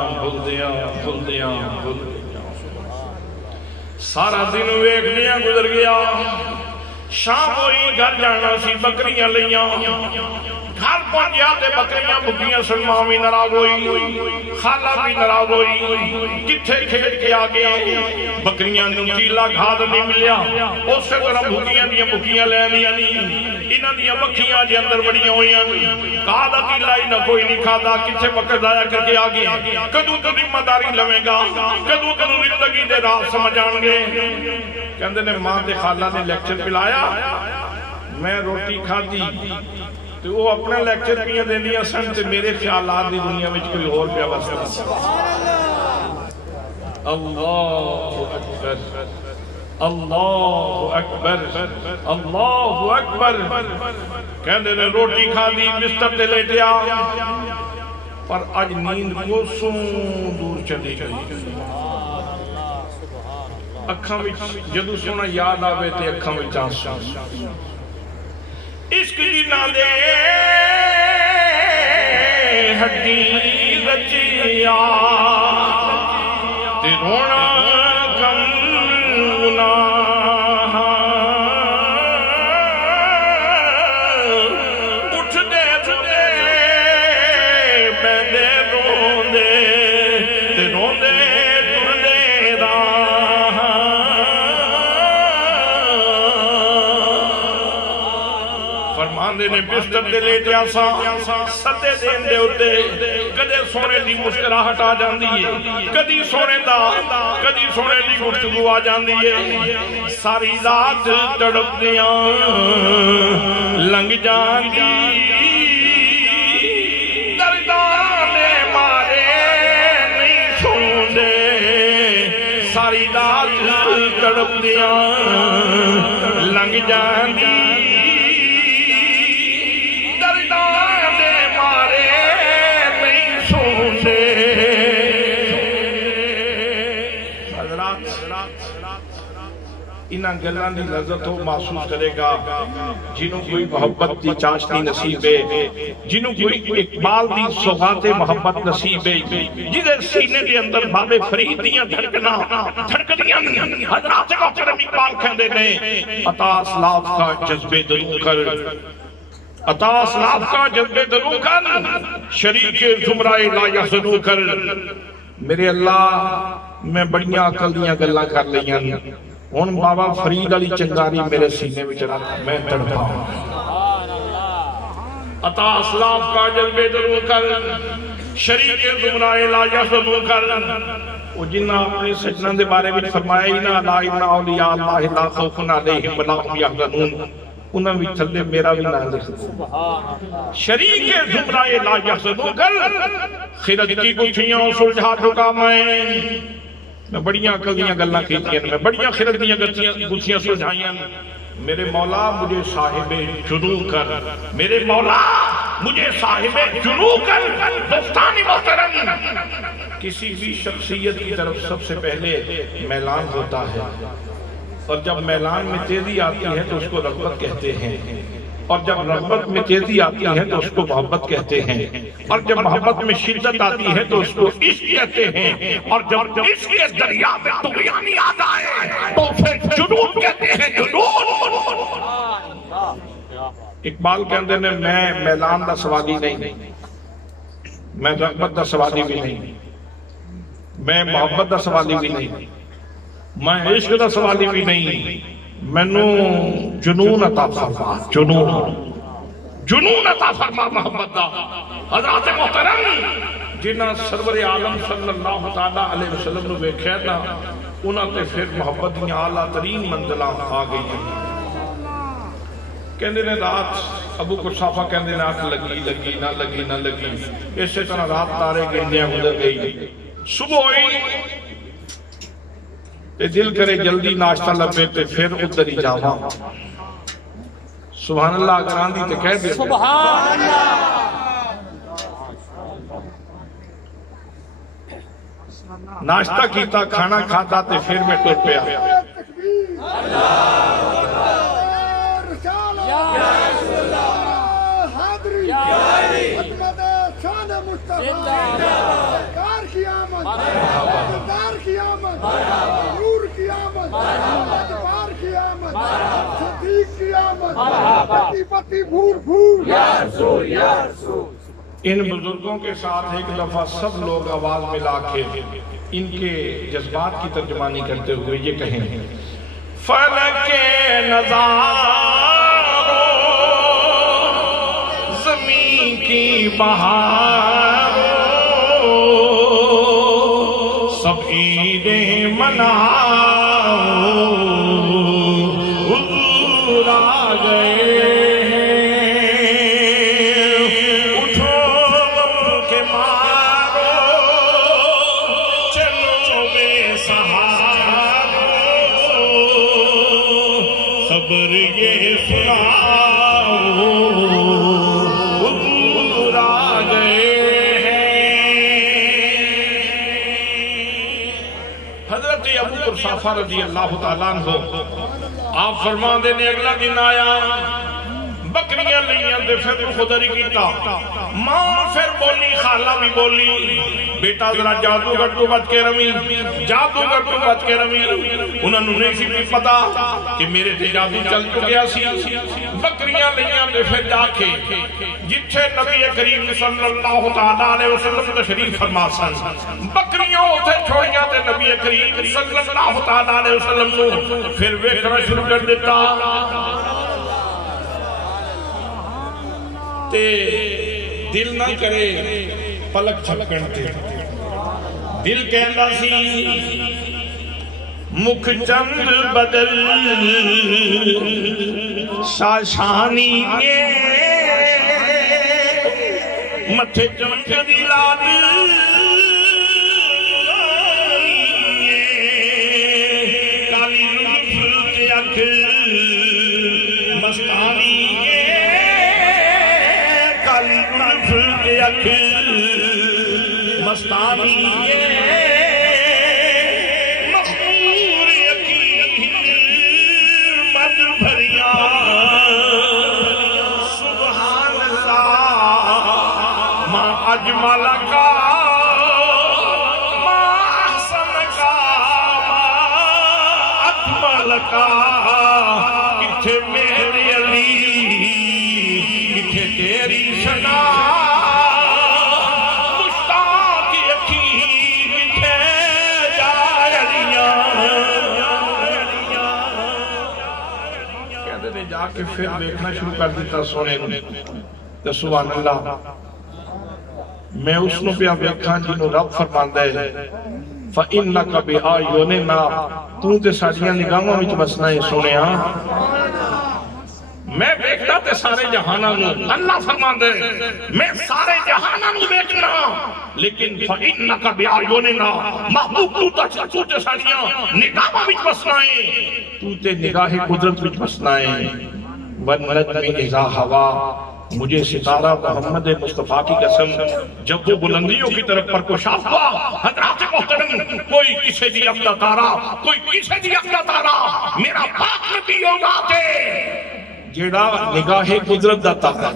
سارا دن ویکھدیاں گزر گیا شام ہوئی گھر جانا سی بکریاں لیاں گھر پہنچیا تے بکریاں بکیاں سلمہ بھی ناراض ہوئی خالہ بھی ناراض ہوئی کتھے کھیت کے آگے بکریاں نوں کیلا کھاد نہیں ملیا اس سے طرح بکیاں لے لیا نہیں انہاں دیاں مکھیاں جے اندر بڑیاں ہوئیاں کھادا کیلا ہی نہ کوئی نہیں کھادا کتھے بکر ضائع کر کے آگے کدوں تو ذمہ داری لویں گا کدوں زندگی دے راہ سمجھ آن گے کہندے نے ماں تے خالہ نے لیکچر پلایا میں روٹی کھا دی تو وہ اپنا لیکچر پہ دینیا سن تے میرے خیالات دی دنیا میں کوئی اور پہ واسطہ اللہ اکبر اللہ اکبر اللہ اکبر کہنے نے روٹی کھا دی بستر تے لیٹیا پر آج نیند کو سوں دور چلی گئی اکھاں وچ جدوں سونا یاد آوے تے اکھاں وچ آنسو عشق جنا دے ہڈی رچیا تے رونا کم گناہ اٹھ دے بیندے روندے تے روندے ٹردے راہ فرماندے نے بستر دے لیٹیا سا ستے دین دے ہوتے کدے سونے دی مسکراہٹ آ جاندی ہے کدی سونے دی گفتگو آ جاندی ہے ساری رات تڑپ دیاں لنگ جاندی دردانے مارے نہیں سوندے ساری رات تڑپ دیاں لنگ جاندی انہاں گلاں دی لذت ہو محسوس کرے گا جنہوں کوئی محبت دی چاشنی نصیب ہے جنہوں کوئی اقبال دی سوغات محبت نصیب ہے جنہیں سینے دے اندر باب فرید دیاں دھڑکنا دھڑکدیاں حضرات محترم اقبال کہندے نے عطا اسلاف کا جذبے درو کر عطا اسلاف کا جذبے درو کر شریک زمرائے لا یحزنو کر میرے اللہ میں بڑیاں عقل دیاں گلاں کر لیاں ان بابا فرید علی چنگاری میرے سینے میں چلا میں تڑپا عطا اسلاف کا جلبے درو کر شریک زمرائے لا یحزنو کر وہ جنہ اپنے سجنہ دے بارے میں فرمایا اینا لا اینا اولیاء اللہ لا خوف علیہم ولا هم یحزنون انہاں بھی تھلے میرا بھی نام لکھ شریک زمرائے لا یحزنو کر خرد کی گٹھیاں سلجھا چکا میں بڑیاں عقل دیاں گلاں کیتیاں میں بڑیاں خرد دیاں گتھیاں سلجھائیاں میرے مولا مجھے صاحب جنو کر میرے مولا مجھے صاحب جنو کر دوستان محترم کسی بھی شخصیت کی طرف سب سے پہلے میلان ہوتا ہے اور جب میلان میں تیزی آتی ہے تو اس کو رغبت کہتے ہیں اور جب رغبت میں تیزی آتی ہے تو اس کو محبت کہتے ہیں اور جب محبت میں شدت آتی ہے تو اس کو عشق کہتے ہیں اور جب عشق کے دریا میں طغیانی آ جائے تو پھر جنون کہتے ہیں جنون اقبال کے اندر نے میں میلان دا سوالی نہیں میں رغبت دا سوالی بھی نہیں میں محبت دا سوالی بھی نہیں میں عشق دا سوالی بھی نہیں مینوں جنون عطا فرما جنون عطا فرما محبت دا حضرات محترم جنہ سرور عالم صلی اللہ علیہ وسلم نے ویکھیا نا انہاں تے پھر محبت دیاں اعلیٰ ترین منزلاں آ گئی ہیں کہندے نے رات ابو قصافہ کہندے نے آنکھ لگی نہ لگی اسی طرح رات تارے گندیاں گزر گئی صبح ہوئی دل کرے جلدی ناشتہ لبے تے پھر ادھر ہی جاواں سبحان اللہ اگر آندھی تے کہہ دے سبحان اللہ ناشتہ کیتا کھانا کھاتا تے پھر میں ٹر پیا ان بزرگوں کے ساتھ ایک دفعہ سب لوگ آواز ملا کے ان کے جذبات کی ترجمانی کرتے ہوئے یہ کہیں فلک نظارو زمین کی بہارو سب عیدیں مناؤ حضور آ گئے ابو قحافہ رضی اللہ تعالیٰ عنہ آپ فرما دے نے اگلا دن آیا بکریاں لیاں دے پھر خدری کیتا ماں پھر بولی خالہ بھی بولی بیٹا ذرا جادوگر تو بچ کے روی جادوگر تو بچ کے روی انہوں نے نہیں سی بھی پتا کہ میرے تے جادو چل چکیا سی بکریاں لیاں دے پھر جا کے جتھے نبی کریم صلی اللہ تعالیٰ علیہ وسلم تشریف فرما سن بکریاں اتھے چھوڑیاں تے نبی کریم صلی اللہ تعالیٰ علیہ وسلم نو پھر ویکھنا شروع کر دیتا تے دل نہ کرے پلک چھپکن تے دل کہندا سی مکھ چند بدل شاشانی کے متھے چمک دی لاد کالی لطف تے اکھ مستانی مستانی مخمور یقین مد بھریا سبحان اللہ ما اجمل کا ما احسن کا ما اکمل کا کتھے میرے علی کتھے تیری ثنا جا کے پھر دیکھنا شروع کر دیتا سونے تو سبحان اللہ میں اس نو پہ ویکھاں جنوں رب فرماندا ہے فَإِنَّكَ بِآيُنِنَا تو تے ساڈیاں نگاہاں وچ بسنا ہے سونیا میں ویکھدا تے سارے جہاناں نو اللہ فرماندا ہے میں سارے جہاناں نو ویکھنا لیکن فَإِنَّكَ بِآيُنِنَا محبوب تو تے ساڈیاں نگاہاں وچ بسنا ہے تو تے نگاہ قدرت وچ بسنا ہے وَالنَّجْمِ إِذَا هَوَىٰ مجھے ستارہ محمد مصطفیٰ کی قسم جب وہ بلندیوں کی طرف پر کشاف ہوا حضرات محترم کوئی کسے دی اپنا تارا کوئی کسے دی اپنا تارا میرا پاک نبی ہوگا تے جیڑا نگاہ قدرت دا تارا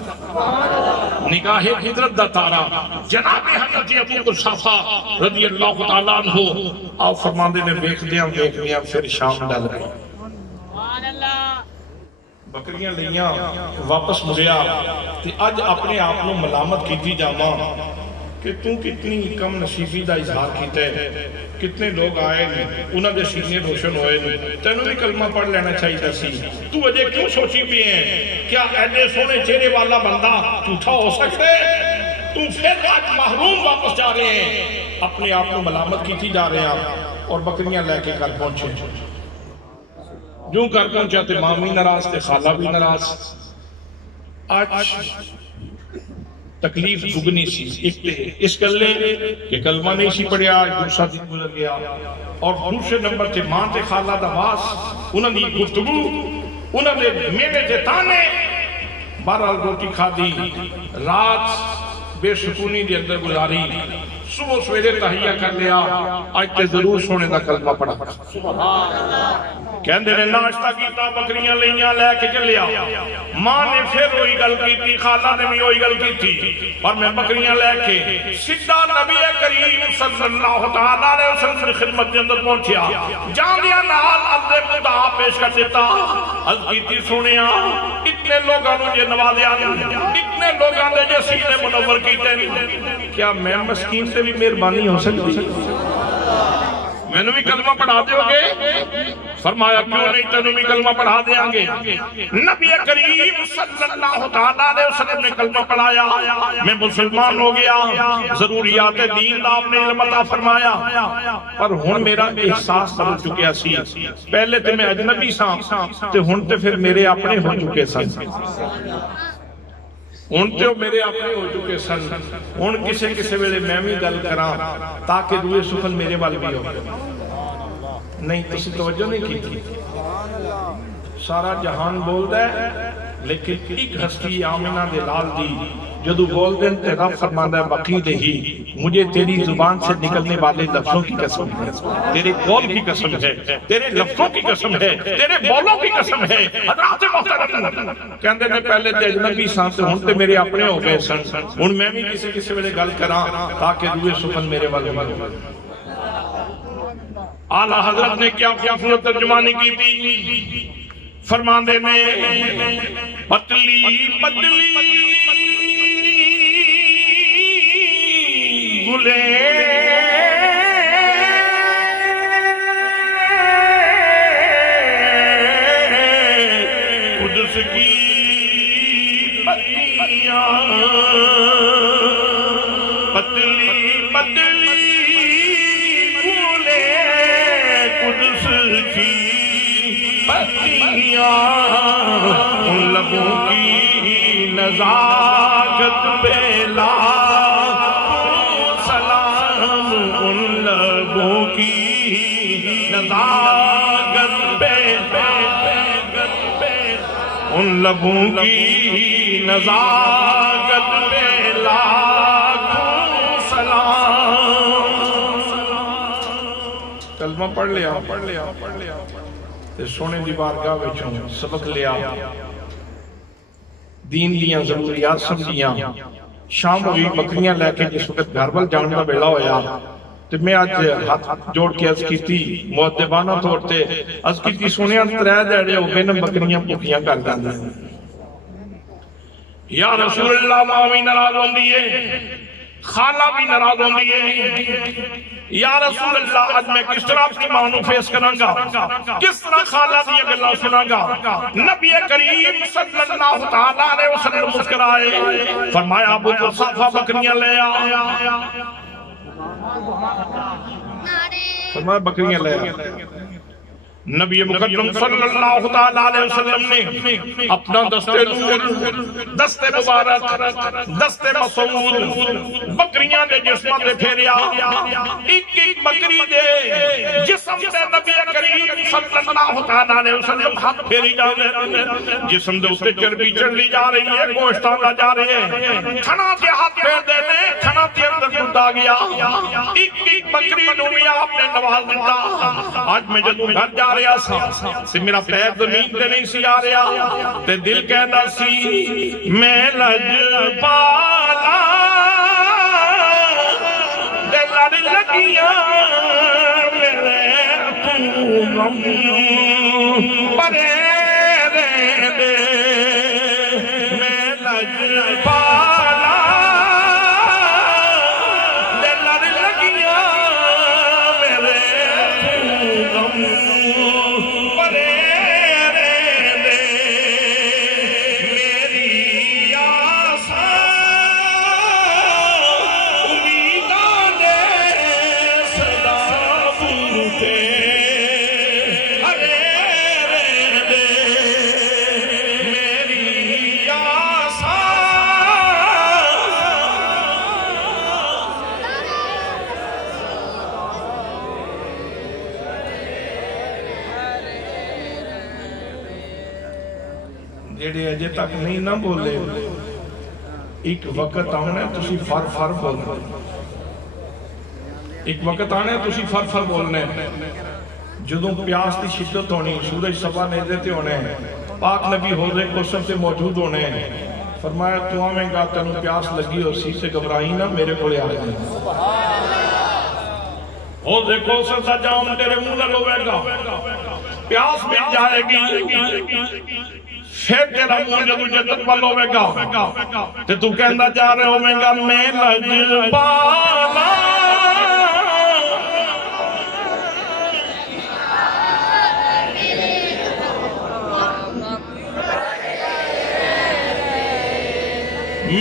نگاہ قدرت دا تارا جناب حضرت ابو قحافہ رضی اللہ تعالیٰ عنہ آپ فرماندے نے ویکھ دیاں پھر شام ڈال گئی بکریاں لیاں واپس مڑیا تے اج اپنے آپ نو ملامت کیتی جاواں کہ تو کتنی کم نصیبی دا اظہار کیتا ہے کتنے لوگ آئے انہاں دے سینے روشن ہوئے تینوں بھی کلمہ پڑھ لینا چاہیے سی تو وجہ کیوں سوچی پی ہیں کیا ایڈے سونے چہرے والا بندہ جھوٹا ہو سکتے تو پھر آج محروم واپس جا رہے ہیں اپنے آپ نو ملامت کیتی جا رہے ہیں اور بکریاں لے کے گھر پہنچے جو کر پہنچا تے ماں بھی ناراض تے خالہ بھی ناراض آج تکلیف دگنی سی ایک تے اس گلے کہ کلمہ نہیں سی پڑھیا آج دوسرا دن گزر گیا اور دوسرے نمبر تے ماں تے خالہ دا واس انہاں دی گفتگو انہاں دے میوے تے تانے بہرحال روٹی کھا دی رات بے سکونی دے اندر گزاری صبح سویرے تحیہ کر لیا آج تے ضرور سونے دا کلمہ پڑھا کہندے نے ناشتہ کیتا بکریاں لیاں لے کے چلیا ماں نے پھر وہی گل کیتی خالہ نے بھی وہی گل کیتی اور میں بکریاں لے کے سیدھا نبی کریم صلی اللہ تعالیٰ علیہ وسلم کی خدمت کے اندر پہنچیا جاندیاں نال عبد خدا پیش کر دیتا عرض کیتی سنیا اتنے لوگاں نے یہ نوازیا اتنے لوگاں نے یہ سینے منور کیتے کیا میں مسکین سے بھی مہربانی ہو سکتی میں نے بھی کلمہ پڑھا دے گے فرمایا کیوں نہیں تینوں بھی کلمہ پڑھا دیں گے نبی کریم صلی اللہ تعالیٰ علیہ وسلم نے کلمہ پڑھایا میں مسلمان ہو گیا ضروریات دین دا آپ نے علم عطا فرمایا پر ہن میرا احساس بدل چکیا سی پہلے تے میں اجنبی سا تے ہن تے پھر میرے اپنے ہو چکے سن ہن تے میرے اپنے ہو چکے سن ہن کسے کسے ویلے میں بھی گل کراں تاکہ روئے سخن میرے وال بھی ہو نہیں تسی توجہ نہیں کی سارا جہان بول دا ہے لیکن ایک ہستی آمنہ دے لال دی جدو بول دیں تے رب فرمانا ہے وقیل ہی مجھے تیری زبان سے نکلنے والے لفظوں کی قسم ہے، تیرے قول کی قسم ہے، تیرے لفظوں کی قسم ہے، تیرے بولوں کی قسم ہے۔ حضرات محترم کہندے نے پہلے تے اجنبی سان تے ہن تے میرے اپنے ہو گئے سن، ہن میں بھی کسی ویلے گل کراں تاکہ روئے سخن میرے والے اعلیٰ حضرت نے کیا خوبصورت ترجمانی کی تھی، فرماندے میں پتلی پتلی گلے قدس کی پتلیاں، پتلی پتلی گلے قدس کی پتلیاں، ان لبوں کی نزاکت پہ لاکھوں سلام، ان لبوں کی نزاکت پہ، ان لبوں کی نزاکت پہ لاکھوں سلام۔ کلمہ پڑھ لیا تے سونے دی بارگاہ وچوں سبق لیا، دین دیاں ضروریات سمجھیاں، شام ہوئی بکریاں لے کے جس وقت گھر ول جان دا ویلا ہویا تے میں اج ہاتھ جوڑ کے عرض کیتی مؤدبانہ طور تے عرض کیتی سونیاں ترے دہڑے ہو گئے نا بکریاں بھوکیاں کر جاندیاں، یا رسول اللہ ماں بھی ناراض ہوندی ہے، خالہ بھی ناراض ہوندی ہے، یا رسول اللہ آج میں کس طرح اپنی ماں نو فیس کروں گا، کس طرح خالہ دی گلاں سناں گا؟ نبی کریم صلی اللہ تعالی علیہ وسلم مسکرائے، فرمایا ابو قحافہ بکریاں لے آ، فرمایا بکریاں لے آ۔ نبی مقدم صلی اللہ تعالی علیہ وسلم نے اپنا دستے نور، دستے مبارک، دستے مسعود بکریاں دے جسمہ دے پھیریا، ایک ایک بکری دے جسم دے نبی کریم صلی اللہ تعالی علیہ وسلم ہاتھ پھیری جا رہے، جسم دے اسے چربی چڑھلی جا رہی ہے، گوشت آگا جا رہے ہیں، کھنا سے ہاتھ پھیر دینے، کھنا سے اندر خود آ گیا، ایک ایک بکری نومی آپ نے نواز دیتا۔ آج میں جدوں گھر جا رہا سے میرا پیر زمین تے نہیں سی آ رہا تے دل کہتا سی میں لج پالا دے لڑ لگیاں میرے تو غم پرے رے دے، میں لج پالا دے لڑ لگیاں میرے تو غم جیڑے اجے تک نہیں نہ بولے، ایک وقت آنا ہے تسی فر فر بولنا، ایک وقت آنا ہے تسی فر فر بولنا، جدوں پیاس کی شدت ہونی، سورج سبا نیدے تے ہونے، پاک نبی حوض کوثر سے موجود ہونے، فرمایا تو آمیں گا تنو پیاس لگی اور سی سے گھبرائی نہ میرے کو لے آ جائیں، حوض کوثر کا جام تیرے منہ لگوے گا، پیاس مل جائے گی، پھر تیرا منہ جدو جنت پل ہوئے گا تے تو کہندہ جا رہے ہوئے گا میں لج پالا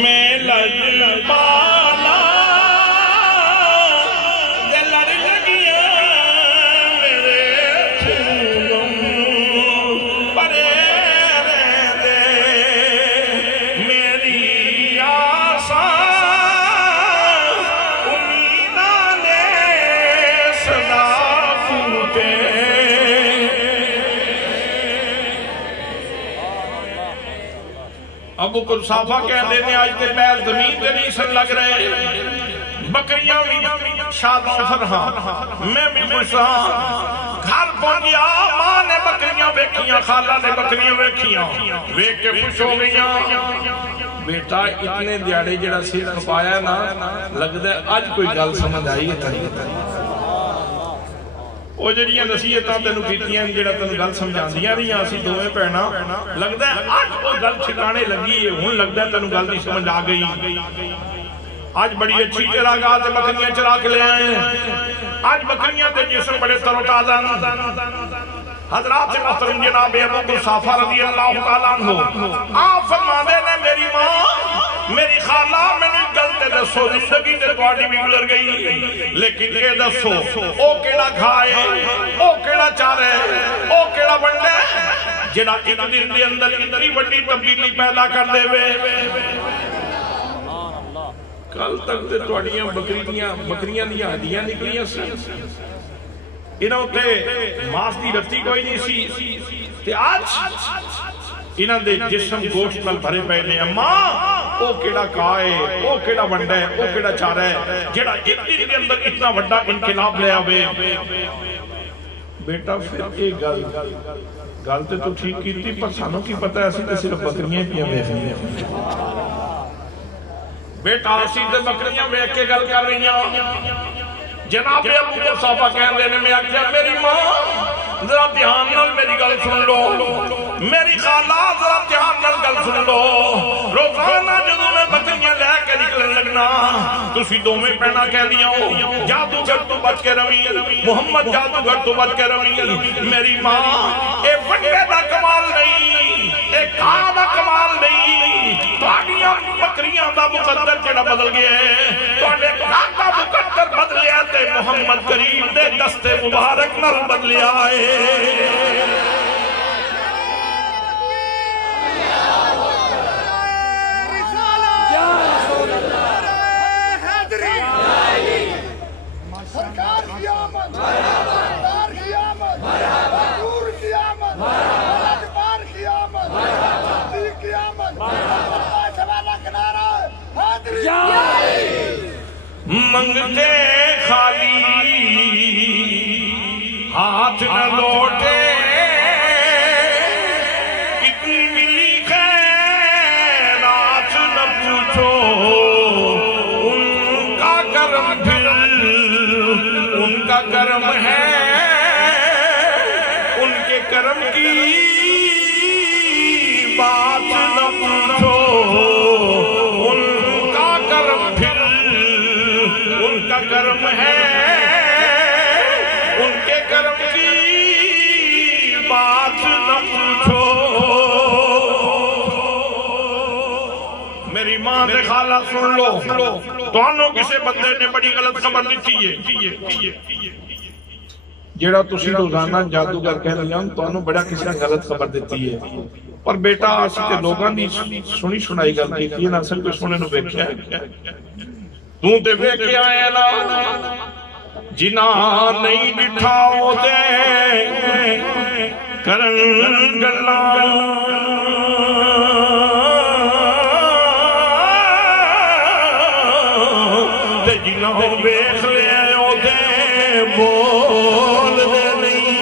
میں لج پالا دے لڑ لگیاں میرے پھولوں پرے امید ابو قصافہ کہہ دینے آج تے پیر زمین تے نہیں سن لگ رہے، بکریاں بھی شادوں فرہاں، میں بھی خوش ہاں۔ گھر پہنچیا، ماں نے بکریاں ویکھیاں، خالہ نے بکریاں ویکھیاں، ویکھ کے خوش ہو گئیاں۔ بیٹا اتنے دیاڑے جڑا سر کھپایا نا، لگدا ہے اج کوئی گل سمجھ آئی ہے۔ وہ جڑیاں نصیحتاں تینوں کیتیاں جڑا تینوں گل سمجھاندیاں رہیاں اسی دوویں بھیڑاں، لگدا ہے اج کوئی گل ٹھکانے لگی ہے، ہن لگدا ہے تینوں گل نہیں سمجھ آ گئی۔ آج بڑی اچھی چراگاہ تے بکریاں چرا کے لے آئے ہیں، آج بکریاں تے جسم بڑے تر و تازہ۔ حضرات محترم جناب ابو قصافہ رضی اللہ تعالیٰ عنہ آپ فرماندے نے میری ماں میری خالہ میں نے گل تے دسو، زندگی تے تواڈی بھی گزر گئی، لیکن اے دسو او کیڑا کھائے، او کیڑا چارے، او کیڑا ونڈے جڑا ایک دن دے اندر اتنی بڑی تبدیلی پیدا کر دے وے۔ کل تک تے تواڈیاں بکریاں دیاں ہڈیاں نکلیاں سی، انہوں تے ماس دی رتی کوئی نہیں سی، تے آج انہوں دے جسم گوشت نال بھرے پے نے۔ ماں او کیڑا کھائے، او کیڑا ونڈا ہے، او کیڑا چارہ ہے جڑا ایک دن دے اندر اتنا بڑا انقلاب لے آوے۔ بیٹا پھر ایک گل تے تو ٹھیک کیتی، پر سانوں کی پتہ ہے اسی تے صرف بکریاں پیاں ویکھنی ہیں۔ بیٹا اسی تے بکریاں ویکھ کے گل کر رہی ہیں۔ جناب ابو قصافہ کہن دینے میں آکھیا میری ماں ذرا دھیان نال میری گل سن لو، میری خالہ ذرا دھیان نال گل سن لو، روزانہ جدوں میں بکریاں لے کے نکلن لگنا تسی دوویں بہناں کہندیاں ہو جادوگر تو بچ کے روی، محمد جادوگر تو بچ کے روی۔ میری ماں اے ونڈے دا کمال نہیں، اے کھا دا کمال نہیں، تواڈیاں بکریاں دا مقدر جڑا بدل گیا ہے، تواڈے گھر دا مقدر بدلیا تے محمد کریم دے دستے مبارک نال بدلیا ہے۔ سرکار کی آمد، سرکار کی آمد، حضور کی آمد، اجبار کی آمد، صدیق کی آمد، اللہ سبحانہ کنارہ حاضری منگتے خالی ہاتھ نہ لوٹے، کتنی ملی خیرات نہ پوچھو، ان کا کرم پھر ان کا کرم ہے، ان کے کرم کی بات نہ پوچھو، ان کا کرم پھر ان کا کرم ہے، ان کے کرم کی بات نہ پوچھو۔ میری ماں نے خالہ سن لو، تانوں کسے بندے نے بڑی غلط خبر دیتی ہے جیڑا تسی روزانہ جادوگر کہہ لیا تانوں بڑا کسی نے غلط خبر دیتی ہے، پر بیٹا اسی تے لوگاں دی سنی سنائی گل کیتی ہے، نہ اصل کوئی سنے نو ویکھیا ہے۔ تو تے ویکھے آئے نا جنہاں نہیں بٹھاؤ دے کرن گلاں، تے جنہاں ویکھ لے او دے بول دے نہیں۔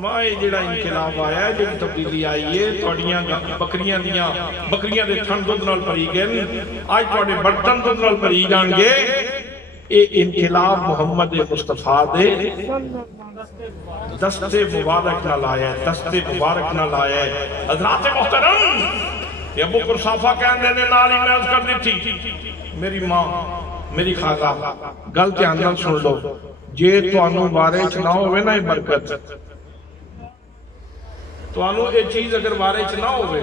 ماں جڑا انقلاب آیا ہے، جڑی تبدیلی آئی ہے، تواڈیاں بکریاں دے تھن دودھ نال بھری گئے، اج تواڈے برتن دودھ نال بھری جان گے۔ اے انقلاب محمد مصطفیٰ دے دستے مبارک نال آیا ہے، دستے مبارک نال آیا ہے۔ حضرات محترم ابو قصافہ کہندے نے نال ہی میں عرض کر دیتی، میری ماں میری خالہ گل دھیان نال سن لو، جے تانوں بارے چ نہ ہوے نا برکت، تانوں یہ چیز اگر بارے چ نہ ہوئے،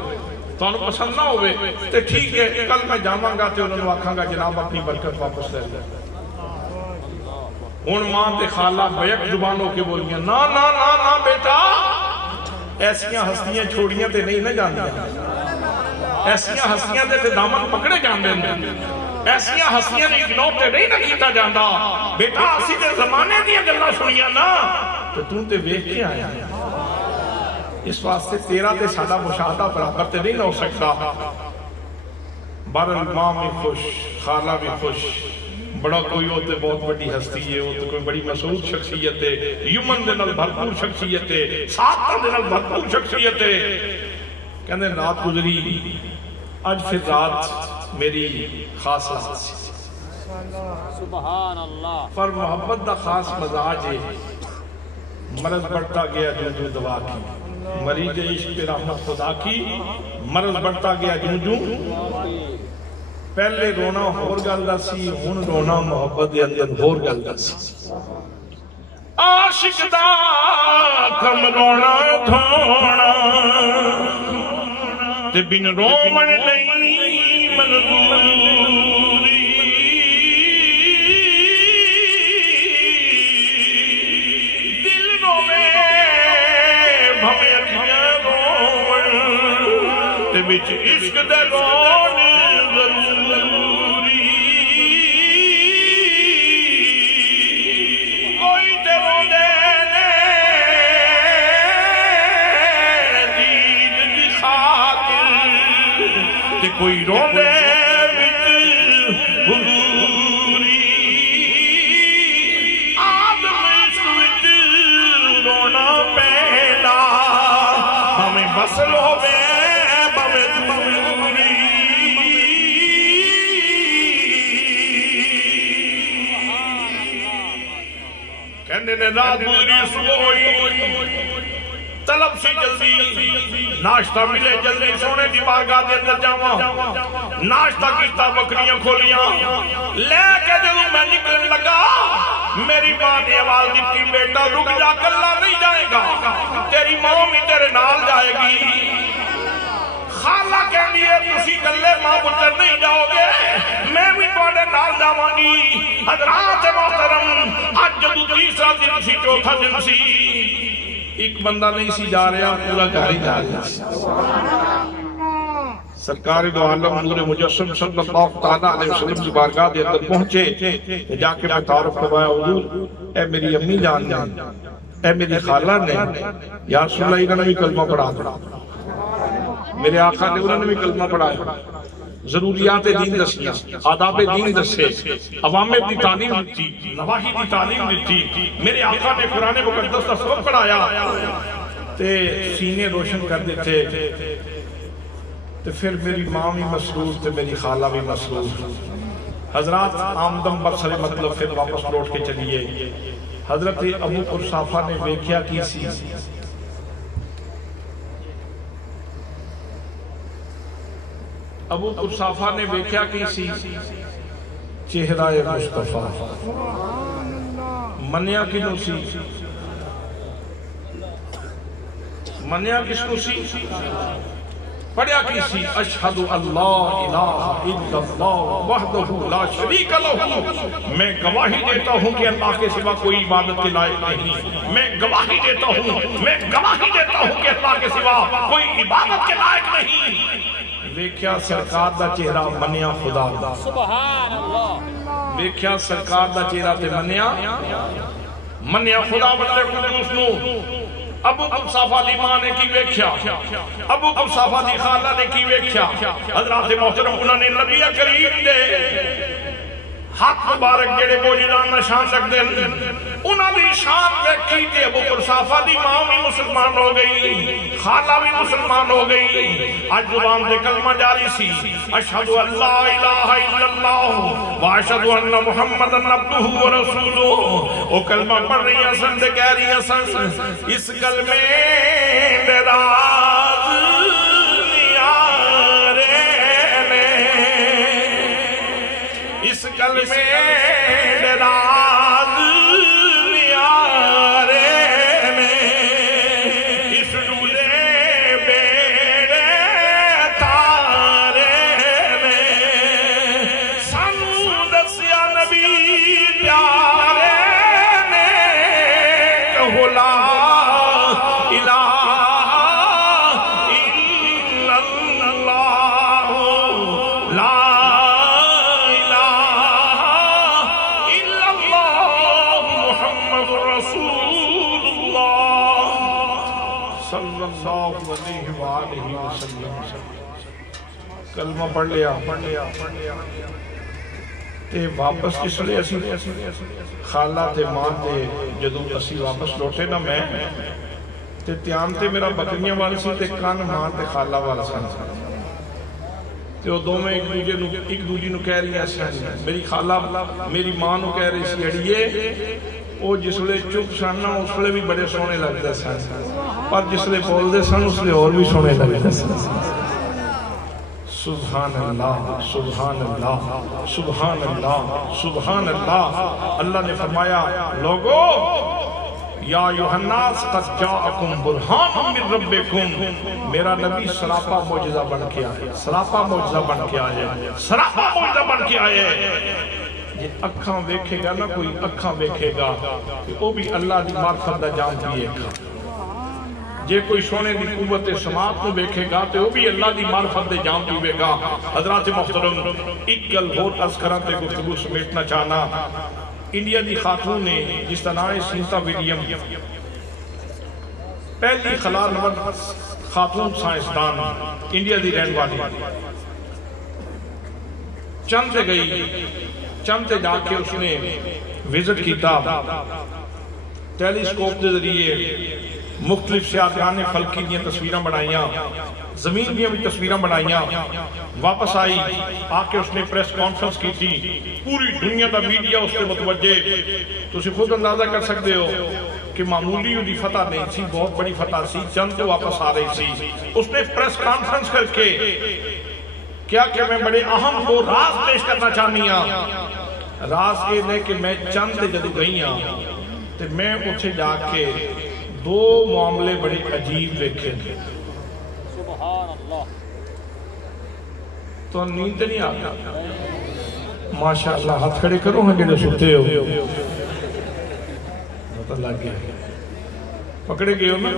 تانوں پسند نہ ہوئے، تے ٹھیک ہے کل میں جاواں گا تے انہوں نے آکھاں گا جناب اپنی برکت واپس لے لیں۔ ہن ماں تے خالہ بیک زبان ہو کے بولیاں نا نا نا نا بیٹا، ایسیاں ہستیاں چھوڑیاں تے نہیں نہ جاندیاں، ایسیاں ہستیاں تے دامن پکڑے جاندے ہیں۔ ایسیاں ہستیاں نے اگنور تے نہیں نہ کیتا جاندہ بیٹا اسی دے زمانے دیا گلہ سنیا نا تو تے ویکھ کے آیا اس واسطے تیرا تے سادہ مشاہدہ برابر تے نہیں نہ ہو سکتا بارہ ماں بھی خوش خالہ بھی خوش بڑا کوئی ہوتے بہت بڑی ہستی ہے ہوتے کوئی بڑی مسعود شخصیت ہے یمن دے نال بھرپور شخصیت ہے ساتھ دے نال بھرپور شخصیت ہے کہنے رات گزری آج پھر رات میری خاص رات سبحان اللہ پر محبت دا خاص مزاج ہے مرض بڑھتا گیا جو جو دوا کی مریض عشق پہ رحمت خدا کی مرض بڑھتا گیا جو جو پہلے رونا ہور گلدا سی ہن رونا محبت دے اندر ہور گلدا سی عاشق دا کم رونا دھونا تے بن رومن نہیں منظوری دل روے بھویں اکھیاں روون تے وچ عشق دے رون ضروری کوئی تے روندے نے دید دی خاطر تے کوئی روندے وچ حضوری آدم عشق وچ رونا پیندا بھویں بسل ہووے بھویں دوری کہنے نے رات گزری صبح ہوئی طلب سی جلدی ناشتہ ملے جلدی سونے دی بارگاہ دے اندر جاواں ناشتہ کیتا بکریاں کھولیاں لے کے جدوں میں نکلن لگا میری ماں نے آواز دیتی بیٹا رک جا کلا نہیں جائے گا تیری ماں بھی تیرے نال جائے گی خالہ کہنی ہے تسی گلے ماں پتر نہیں جاؤ گے میں بھی تواڈے نال جاوانگی حضرات محترم اج جدوں تیسرا دن سی چوتھا دن سی ایک بندہ نہیں سی جا رہا پورا گھر ہی جا رہا سرکار دو عالم نور مجسم صلی اللہ تعالیٰ علیہ وسلم کی بارگاہ دے اندر پہنچے جا کے میں تعارف کروایا حضور اے میری امی جان نے اے میری خالہ نے یا رسول اللہ انہوں نے بھی کلمہ پڑھا دیا میرے آقا نے انہوں نے بھی کلمہ پڑھایا ضروریات دین دسیاں آداب دین دسے عوامر دی تعلیم دیتی نواحی دی تعلیم دیتی میرے آقا نے قرآن مقدس کا سبق پڑھایا تے سینے روشن کر دیتے تے پھر میری ماں بھی مسرور تے میری خالہ بھی مسرور حضرات آمدم برسر مطلب پھر واپس لوٹ کے چلیے حضرت ابو قرصافہ نے ویکھیا کی سی ابو قرصافہ نے ویکھیا کی سی چہرہ مصطفیٰ منیا کنو سی منیا کس کو سی پڑھیا کی سی اشہد اللہ الہ الا اللہ وحدہ لا شریک لہ میں گواہی دیتا ہوں کہ اللہ کے سوا کوئی عبادت کے لائق نہیں میں گواہی دیتا ہوں کہ اللہ کے سوا کوئی عبادت کے لائق نہیں ویکھیا سرکار دا چہرہ منیا خدا دا سبحان اللہ ویکھیا سرکار دا چہرہ تے منیا خدا بندے قدوس نو ابو قرصافہ دی ماں نے کی ویکھیا ابو قرصافہ دی خالہ نے کی ویکھیا حضرات محترم انہوں نے نبی کریم دے ہاتھ مبارک جڑے موجودان میں شان سک دیں انہوں نے شان ویکھی کہ ابو قرصافہ دی ماں بھی مسلمان ہو گئی خالہ بھی مسلمان ہو گئی آج زبان دے کلمہ جاری سی اشہدو اللہ الہ الا اللہ واشہدو ان محمد عبدہ ورسولہ او کلمہ پڑھ رہی ہیں سن دے کہہ رہی ہیں سن اس کلمے دے راز نیارے نے اس کلمے دے راز نیارے نے اس ڈولے بیڑے تارے نے سانو دسیا نبی پیارے نے کہو لا الہ الا اللہ لا الہ اللہ علیہ وآلہ وسلم کلمہ پڑھ لیا تے واپس اس لئے اسی خالہ تے ماں تے جدو اسی واپس لوٹے نا میں تے تیان تے میرا بکریاں والا سی تے کان ماں تے خالہ والا سی تے وہ دو میں ایک دوجی نو کہہ رہی ہیں میری خالہ میری ماں نو کہہ رہی سی اڑیے وہ جس لئے چپ سننا اس لئے بھی بڑے سونے لگتے سن پر جس لئے بول دے سن اس لئے اور بھی سونے لگتے سن سبحان اللہ سبحان اللہ سبحان اللہ سبحان اللہ اللہ نے فرمایا لوگو یا ایھا الناس قد جاءکم برہان من ربکم میرا نبی سراپا معجزہ بن کے آئے سراپا معجزہ بن کے آئے سراپا معجزہ بن کے آئے یہ اکھاں ویکھے گا نا کوئی اکھاں ویکھے گا کہ وہ بھی اللہ دی معرفت دا جان دیئے گا جے کوئی سونے دی قوت سماعت کو بیکھے گا تو وہ بھی اللہ دی معرفت دے جان دیوے گا حضرات محترم ایک گل بہت از کرانتے گفتگو سمیٹنا چاہنا انڈیا دی خاتون نے جس طرح سینتا ویلیم پہلی خلا نمبر خاتون سائنسدان انڈیا دی رہن والی چند سے جا کے اس نے وزٹ کیتا ٹیلیسکوپ دے ذریعے مختلف سیارگان فلکی دیا تصویریں بنائیاں زمین دیا بھی تصویریں بنائیاں واپس آئی آکے اس نے پریس کانفرنس کی تھی پوری دنیا دا میڈیا اس نے متوجہ تو اسے خود اندازہ کر سکتے ہو کہ معمولی دی فتح نہیں تھی بہت بڑی فتح تھی چند تو واپس آ رہی تھی اس نے پریس کانفرنس کر کے کیا کہ میں بڑے اہم کو راز پیش کرنا چاہنی ہوں راز یہ نہیں کہ میں چند جدو گئی ہوں تو میں اتھے جا کے دو معاملے بڑے عجیب دیکھے تھے سبحان اللہ تو نیند نہیں آتا ماشاءاللہ ہاتھ کھڑے کرو ہاں جڑے سوتے ہو تو لگ گیا پکڑے گئے ہو میں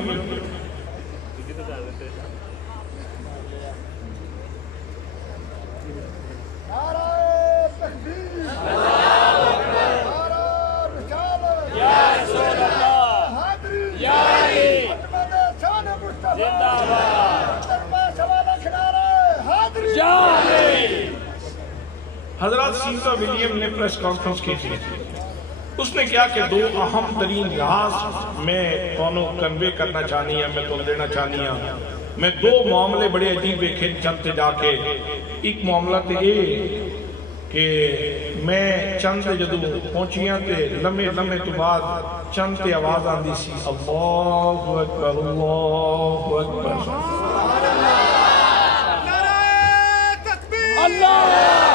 حضرات سینتا ویلیم نے پریس کانفرنس کی تھی اس نے کیا کہ دو اہم ترین راز میں کونوں کنوے کرنا چاہنی ہے میں تو دینا چاہنی ہے میں دو معاملے بڑے عجیب دیکھے چندتے جا کے ایک معاملہ تے یہ کہ میں چند جدو پہنچیاں تے لمحے تو بعد چند تے آواز آن دی سی اللہ اکبر اللہ اکبر اللہ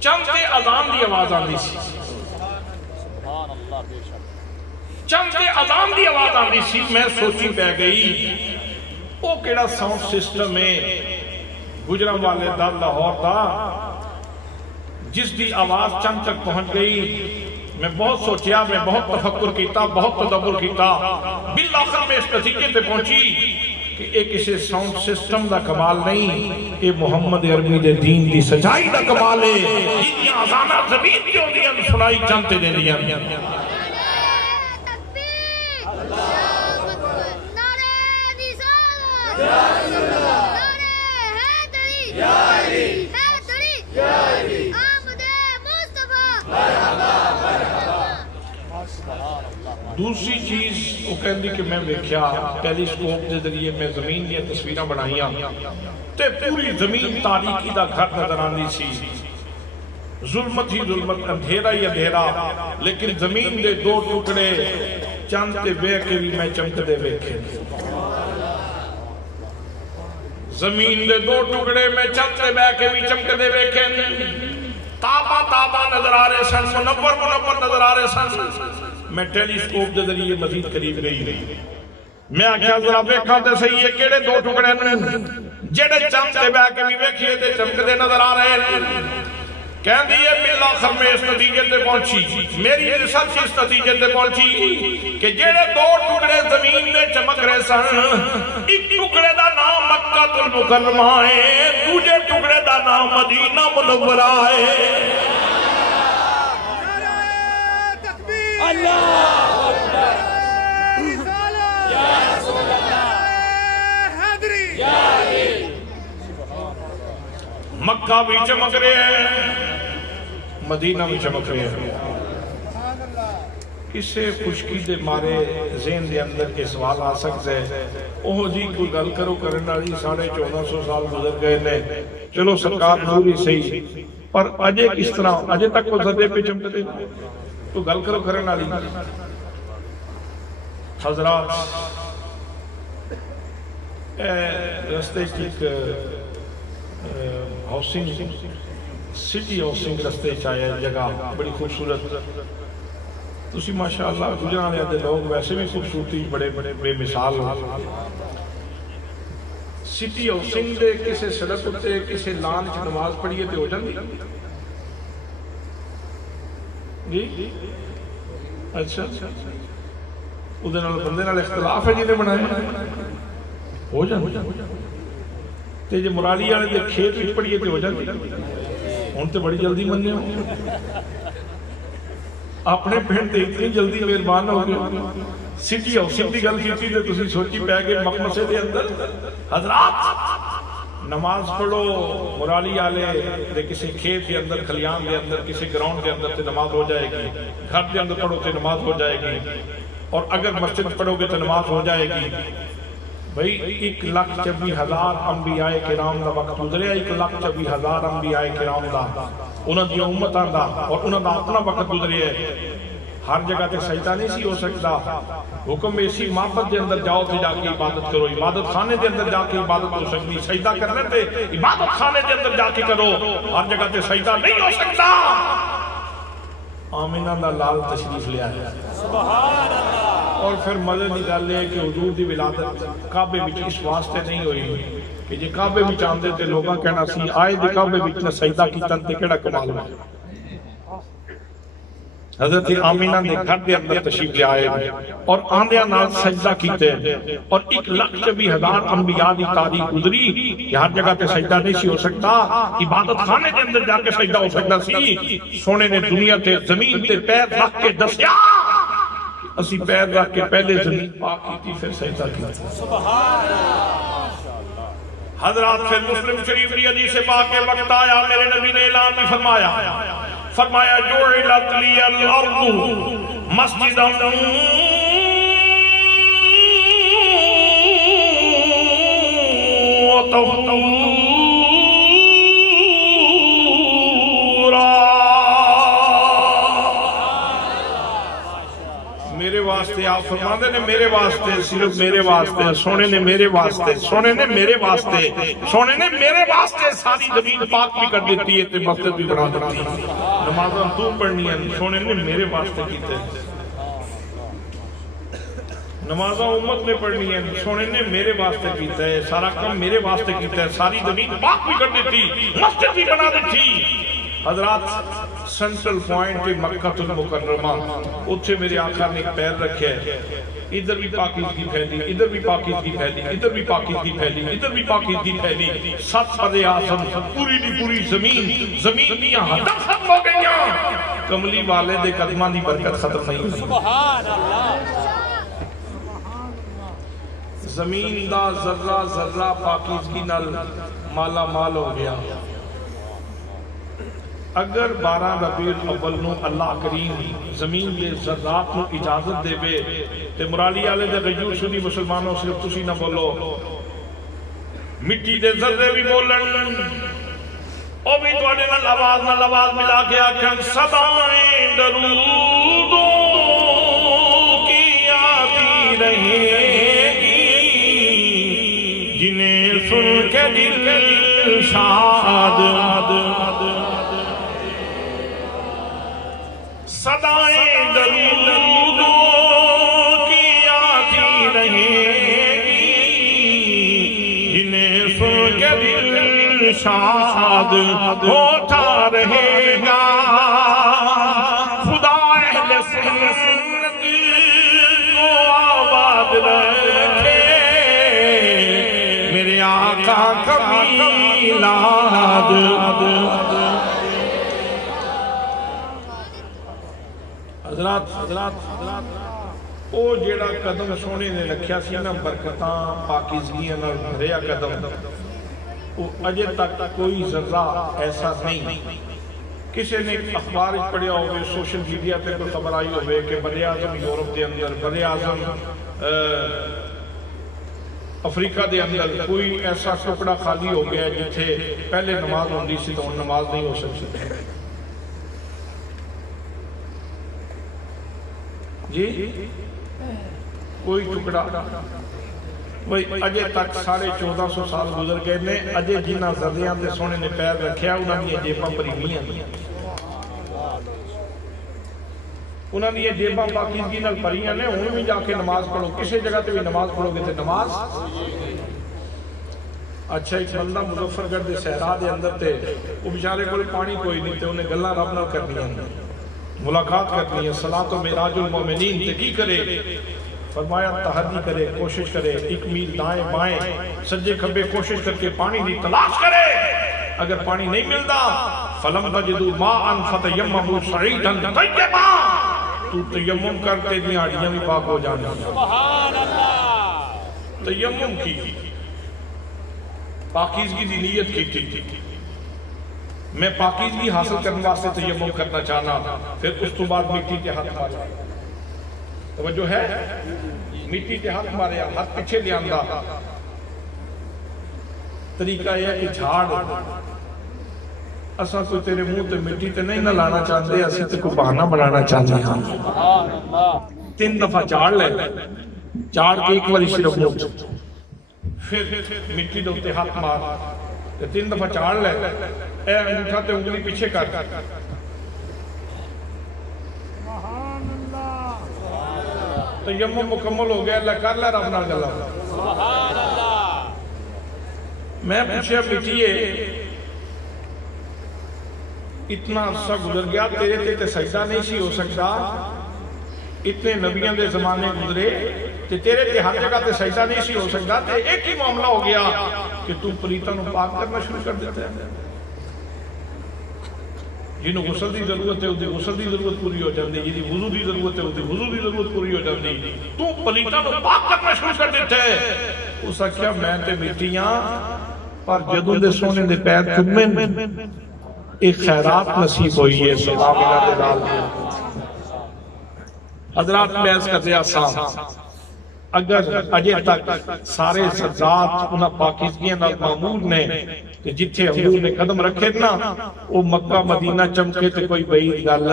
چند کے اذان دی آواز آندی سی چند کے اذان دی آواز آندی سی میں سوچی پہ گئی وہ کیڑا ساؤنڈ سسٹم ہے گجرم والے دا لاہور دا جس دی آواز چند تک پہنچ گئی میں بہت سوچیا میں بہت تفکر کیتا بہت تدبر کیتا بالآخر میں اس نتیجے پہ پہنچی کہ ایک اسے ساؤنڈ سسٹم دا کمال نہیں یہ محمد عربی دے دین دی سچائی دا کمال ہے جنہی آزانہ زمین کیوں دیا سنائی چانتے دے دیا دوسری چیز وہ کہندی کہ میں ویکھیا ٹیلیسکوپ دے ذریعے میں زمین دیا تصویریں بنائیاں تے پوری زمین تاریکی دا گھر نظر آندی سی ظلمت ہی ظلمت اندھیرا ہی اندھیرا لیکن زمین دے دو ٹکڑے چند تے بے کے بھی میں چمک دے ویکھے زمین دے دو ٹکڑے میں چند تے بے کے بھی چمک دے ویکھے تابا نظر آ رہے سن منور نظر آ رہے سن میں ٹیلیسکوپ دے ذریعے مزید قریب رہی میں آکھیا ذرا ویکھاں تے صحیح ہے کیڑے دو ٹکڑے نے جڑے چمک دے بے کے بھی ویکھیے تے چمک دے نظر آ رہے ہیں کہندی ہے بالآخر میں اس نتیجے تے پہنچی میری ریسرچ اس نتیجے تے پہنچی کہ جڑے دو ٹکڑے زمین دے چمک رہے سن ایک ٹکڑے دا نام مکہ المکرمہ ہے دوجے ٹکڑے دا نام مدینہ منورہ ہے مکہ بھی چمک رہے ہیں، مدینہ بھی چمک رہے ہیں۔ کسے خشکی دے مارے ذہن دے اندر کے سوال آ سکتے ہیں، اوہ جی کوئی گل کرو کرنے والی 1450 سال گزر گئے نے، چلو سرکار نوری صحیح، پر اجے کس طرح اجے تک وہ زدے پہ چمکتے تو گل کرو کرنے والی۔ حضرات رستے کی ہاؤسنگ سٹی ہاؤسنگ رستے چاہے جگہ بڑی خوبصورت، تسی ماشاءاللہ گجرانے دے لوگ ویسے بھی خوبصورتی بڑے بڑے بے مثال سٹی ہاؤسنگ دے کسے سڑک ہوتے کسے لان چ نماز پڑھیے تے ہو جاندی جی اچھا ادھے نال بندے نال اختلاف ہے جی نے بنائے ہو جاندی تے جے مرالی والے دے کھیت وچ پڑھیے تے ہو جاندی ہن تے بڑی جلدی مننے ہو اپنے پہن تے اتنی جلدی مہربان ہو گئے سٹی ہاؤسنگ دی گل کیتی تے تسی سوچی پے گئے مقمصے دے اندر حضرات نماز پڑھو مرالی والے دے کسی کھیت دے اندر کھلیان دے اندر کسی گراؤنڈ دے اندر تے نماز ہو جائے گی، گھر دے اندر پڑھو تے نماز ہو جائے گی، اور اگر مسجد پڑھو گے تے نماز ہو جائے گی۔ بھئی 1,24,000 انبیاء کرام دا وقت گزریا، 1,24,000 انبیاء کرام دا انہاں دی امتاں دا اور انہاں دا اپنا وقت گزریا ہے، ہر جگہ تے سجدہ نہیں سی ہو سکتا، حکم ایسی معبد دے اندر جاؤ تے جا کے عبادت کرو، عبادت خانے دے اندر جا کے عبادت ہو سکتی، سجدہ کرنے تے عبادت خانے دے اندر جا کے کرو، ہر جگہ تے سجدہ نہیں ہو سکتا۔ آمینہ دا لال تشریف لے آیا سبحان اللہ، اور پھر مزے دی گل ہے کہ حضور دی ولادت کعبے وچ اس واسطے نہیں ہوئی کہ جے کعبے وچ آندے تے لوگاں کہنا سی آئے دے کعبے وچ نہ سجدہ کیتا تے کیڑا کمال ہے۔ حضرت آمینہ نے گھر دے اندر تشریف لے آئے اور آندیاں نال سجدہ کیتے اور 1,24,000 انبیاء دی تاریخ گزری کہ ہر جگہ تے سجدہ نہیں سی ہو سکتا، عبادت خانے دے اندر جا کے سجدہ ہو سکتا سی۔ سونے نے دنیا تے زمین تے پیر رکھ کے دسیا اسی پیر رکھ کے پہلے زمین پاک کی تھی پھر سجدہ کیا سبحان اللہ۔ حضرات پھر مسلم شریف دی حدیث پاک کے وقت آیا، میرے نبی نے اعلان بھی فرمایا جعلت لی الارض مسجدا وطہورا۔ میرے واسطے آپ فرماندے نے میرے واسطے، صرف میرے واسطے، سونے نے میرے واسطے، سونے نے میرے واسطے، سونے نے میرے واسطے ساری زمین پاک بھی کر دیتی ہے تے مسجد بھی بنا دیتی ہے، نمازاں تو پڑھنی ہیں، سونے نے میرے واسطے کیتے نمازاں امت نے پڑھنی ہیں، سونے نے میرے واسطے کیتا ہے، سارا کام میرے واسطے کیتا ہے، ساری زمین پاک بھی کر دیتی، مسجد بھی بنا دیتی۔ حضرات سنٹرل پوائنٹ مکہ المکرمہ اتھے میرے آقا نے ایک پیر رکھے ہے، ادھر بھی پاکیزگی پھیلی، ادھر بھی پاکیزگی پھیلی، ادھر بھی پاکیزگی پھیلی، ادھر بھی پاکیزگی پھیلی، 7 فر اعظم پوری دی پوری زمین دیاں حداں ختم ہو گئیاں، کملی والے دے قدماں دی برکت ختم نہیں ہوئی۔ سبحان اللہ۔ زمین دا ذرہ ذرہ پاکیزگی نال مالا مال ہو گیا۔ اگر 12 ربیع الاول نو اللہ کریم زمین دے ذرات نو اجازت دے بے تے مرالی آلے دے غیور سنی مسلمانوں صرف تسی نہ بولو، مٹی دے ذرے بھی بولن، او بھی توڑے نہ لواز ملا کے آکھن صدائیں درودوں کی آتی رہیں گی، جنہیں سن کے دل شاد، صدائیں درودوں کی آتی رہیں گی، جنہیں سن کے دل شاد ہوتا رہے گا۔ خدا اہل سنت کو آباد رکھے، میرے آقا کا میلاد۔ حضرات او جیڑا قدم سونے نے رکھیا سی نا برکتاں پاکیزگیاں نال بھریا قدم، وہ اجے تک کوئی ذرہ ایسا نہیں کسی نے اخبار پڑھیا ہوئے سوشل میڈیا تے کوئی خبر آئی ہوئے کہ براعظم یورپ دے اندر براعظم افریقہ دے اندر کوئی ایسا ٹکڑا خالی ہو گیا جتھے پہلے نماز ہوندی سی تو نماز نہیں ہو سکتی جی کوئی ٹکڑا وہی اجے تک 1450 سال گزر گئے نے اجے جنہ ذریعہ تے سونے نے پیر رکھیا انہاں نے جیباں بھریاں انہاں نے جیباں پاکیزگی نال بھریاں نے ہن بھی جا کے نماز پڑھو کسی جگہ تے بھی نماز پڑھو گے تے نماز اچھا ایک بندہ مظفر گڑھ دے صحرا دے اندر تے وہ بیچارے کول پانی کوئی نہیں تے انہیں گلاں رب نال کرنیاں ملاقات کرنی ہے صلاۃ و معراج المومنین تے کی کرے فرمایا تحری کرے کوشش کرے 1 میل دائیں بائیں سجے کھبے کوشش کر کے پانی دی تلاش کرے اگر پانی نہیں ملتا فلم تجدوا ماء فتیمموا صعیدا طیبا تو تیمم کرتے دیہڑیاں بھی پاک ہو جانا سبحان اللہ تیمم کی پاکیزگی دی نیت کی تھی میں پاکیزگی حاصل کرنے واسطے تیمم کرنا چاہنا پھر اس تو بعد مٹی کے ہاتھ مارا توجہ ہے مٹی کے ہاتھ مارے ہاتھ پیچھے لے آندا طریقہ یہ ہے کہ جھاڑ اساں تو تیرے منہ تے مٹی تے نہیں نہ لانا چاہتے اساں تے کوئی بہانہ بنانا چاہتے ہیں 3 دفعہ جھاڑ لے جھاڑ کے ایک بار صرف منہ پھر مٹی دے اوتے ہاتھ مار 3 دفعہ جھاڑ لے اے انگوٹھا تے انگلی پیچھے کر تیمم مکمل ہو گیا اللہ کر لے رب نال گلا سبحان اللہ میں پوچھیا بیٹیے اتنا عرصہ گزر گیا تیرے تے سجدہ نہیں سی ہو سکتا اتنے نبیاں دے زمانے گزرے تے تیرے تے ہر جگہ تے سجدہ نہیں سی ہو سکتا تے ایک ہی معاملہ ہو گیا کہ تو پریتاں نو پاک کرنا شروع کر دیتا ہے جنہوں غسل دی ضرورت ہے وہ غسل دی ضرورت پوری ہو جاندی جنہوں وضو دی ضرورت ہے وہ وضو دی ضرورت پوری ہو جاندی تو پلیتاں نو پاک کرنا شروع کر دیتا ہے اس آکھیا میں تے مٹیاں پر جدوں دے سونے دے پیر چومے ایک خیرات نصیب ہوئی ہے سلام اللہ دے حضرات میں عرض کر دیا اگر اجے تک سارے سجاد انہاں پاکیزگیاں نال معمول نے کہ جتھے حضور نے قدم رکھے نا وہ مکہ مدینہ چمکے تے کوئی بعید گل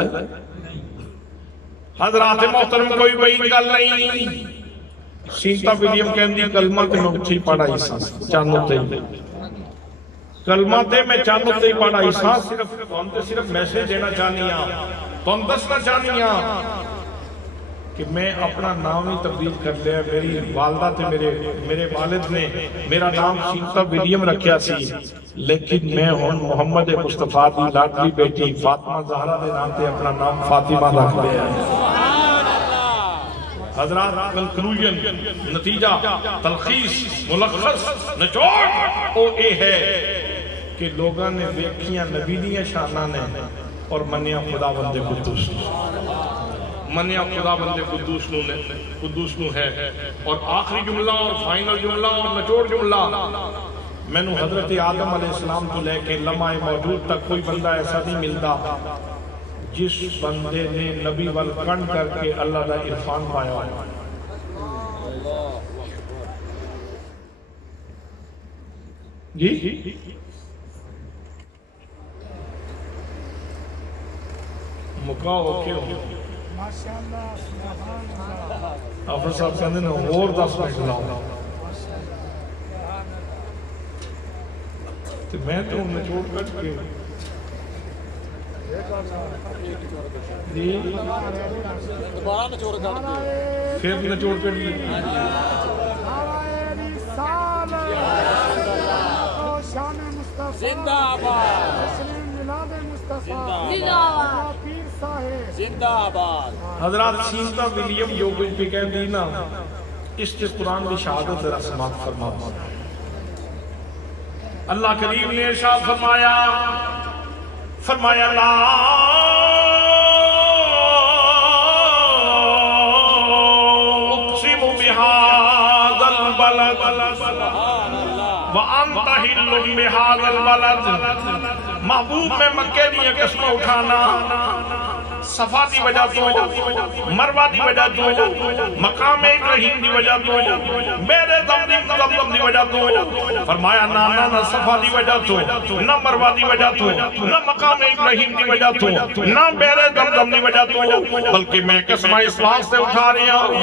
حضرات محترم کوئی بعید گل نہیں سینتا ولیم کہندی کلمہ تے میں اٹھی پڑھائی سا چانو تے کلمہ تے میں چانو تے پڑھائی سا صرف میسیج دینا چاہنی ہاں تم دسنا چاہنی ہاں کہ میں اپنا نام ہی تبدیل کر لیا میری والدہ تے میرے والد نے میرا نام سینتا ولیم رکھیا سی لیکن میں ہوں محمد مصطفیٰ دی لاڈلی بیٹی فاطمہ زہرا دے نام تے اپنا نام فاطمہ رکھ لیا حضرات کنکلوژن نتیجہ تلخیص ملخص نچوڑ او اے ہے کہ لوگاں نے ویکھیاں نبی دیاں شاناں نے اور منیا خدا بندے قدوس منیا خدا بندے قدوس نو ہے اور آخری جملہ اور فائنل جملہ اور نچوڑ جملہ میں نو حضرت آدم علیہ السلام تو لے کے لمحہ موجود تک کوئی بندہ ایسا نہیں ملتا جس بندے نے نبی والکن کر کے اللہ دا عرفان پایا ہے جی مکاؤ کیوں حافظ صاحب کہندے نے اور 10 منٹ لاؤ تو میں تو نچوڑ کٹ کے دوبارہ نچوڑ کٹ کے پھر نچوڑ کٹ کے زندہ آباد زندہ آباد حضرات سینتا ولیم جو کچھ بھی کہہ دی نا اس کے قرآن کی شہادت ذرا سماعت فرماؤ اللہ کریم نے ارشاد فرمایا لا البلد وانت حل بهذا البلد. محبوب میں مکے دی قسم اٹھانا صفا دی وجہ تو، مروہ دی وجہ تو، مقام ابراہیم دی وجہ تو، میرے زمزم دی وجہ تو. فرمایا نہ صفا دی وجہ تو، نہ مروہ دی وجہ تو، نہ مقام ابراہیم دی وجہ تو، نہ میرے زمزم دی وجہ تو، بلکہ میں قسمہ اس واسطے اٹھا رہا ہوں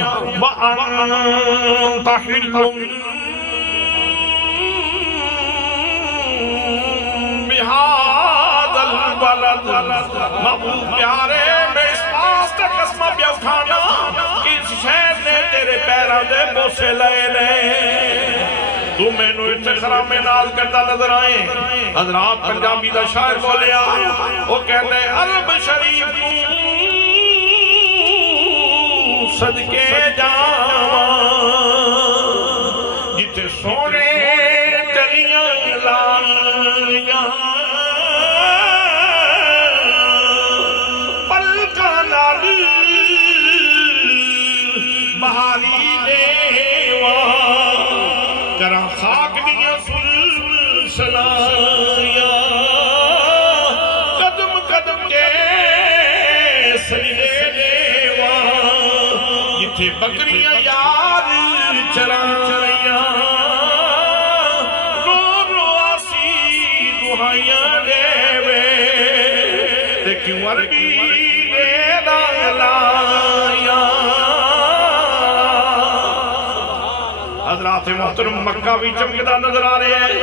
وَأَنْتَ حِلٌّ بِهَذَا الْبَلَدِ. محبوب پیارے میں اس واسطے قسمہ پہ اٹھانا کہ اس شہر نے تیرے پیروں دے بوسے لے لے. تو میں نو اتخرا میں ناز کرتا نظر آئیں. حضرات پنجابی دا شاعر بولیا وہ کہتے عرب شریف صدقے جاواں جتے سونے چلیاں لائیاں پلکاں نال بہاری دیواں کراں خاک دیاں سلسلائیاں قدم قدم کے سجدے بکریاں یار چرائیاں رو رو آسی دہائیاں دے وے تے کیوں عربی دے لائیاں. حضرات محترم مکہ بھی چمکدہ نظر آ رہے ہیں.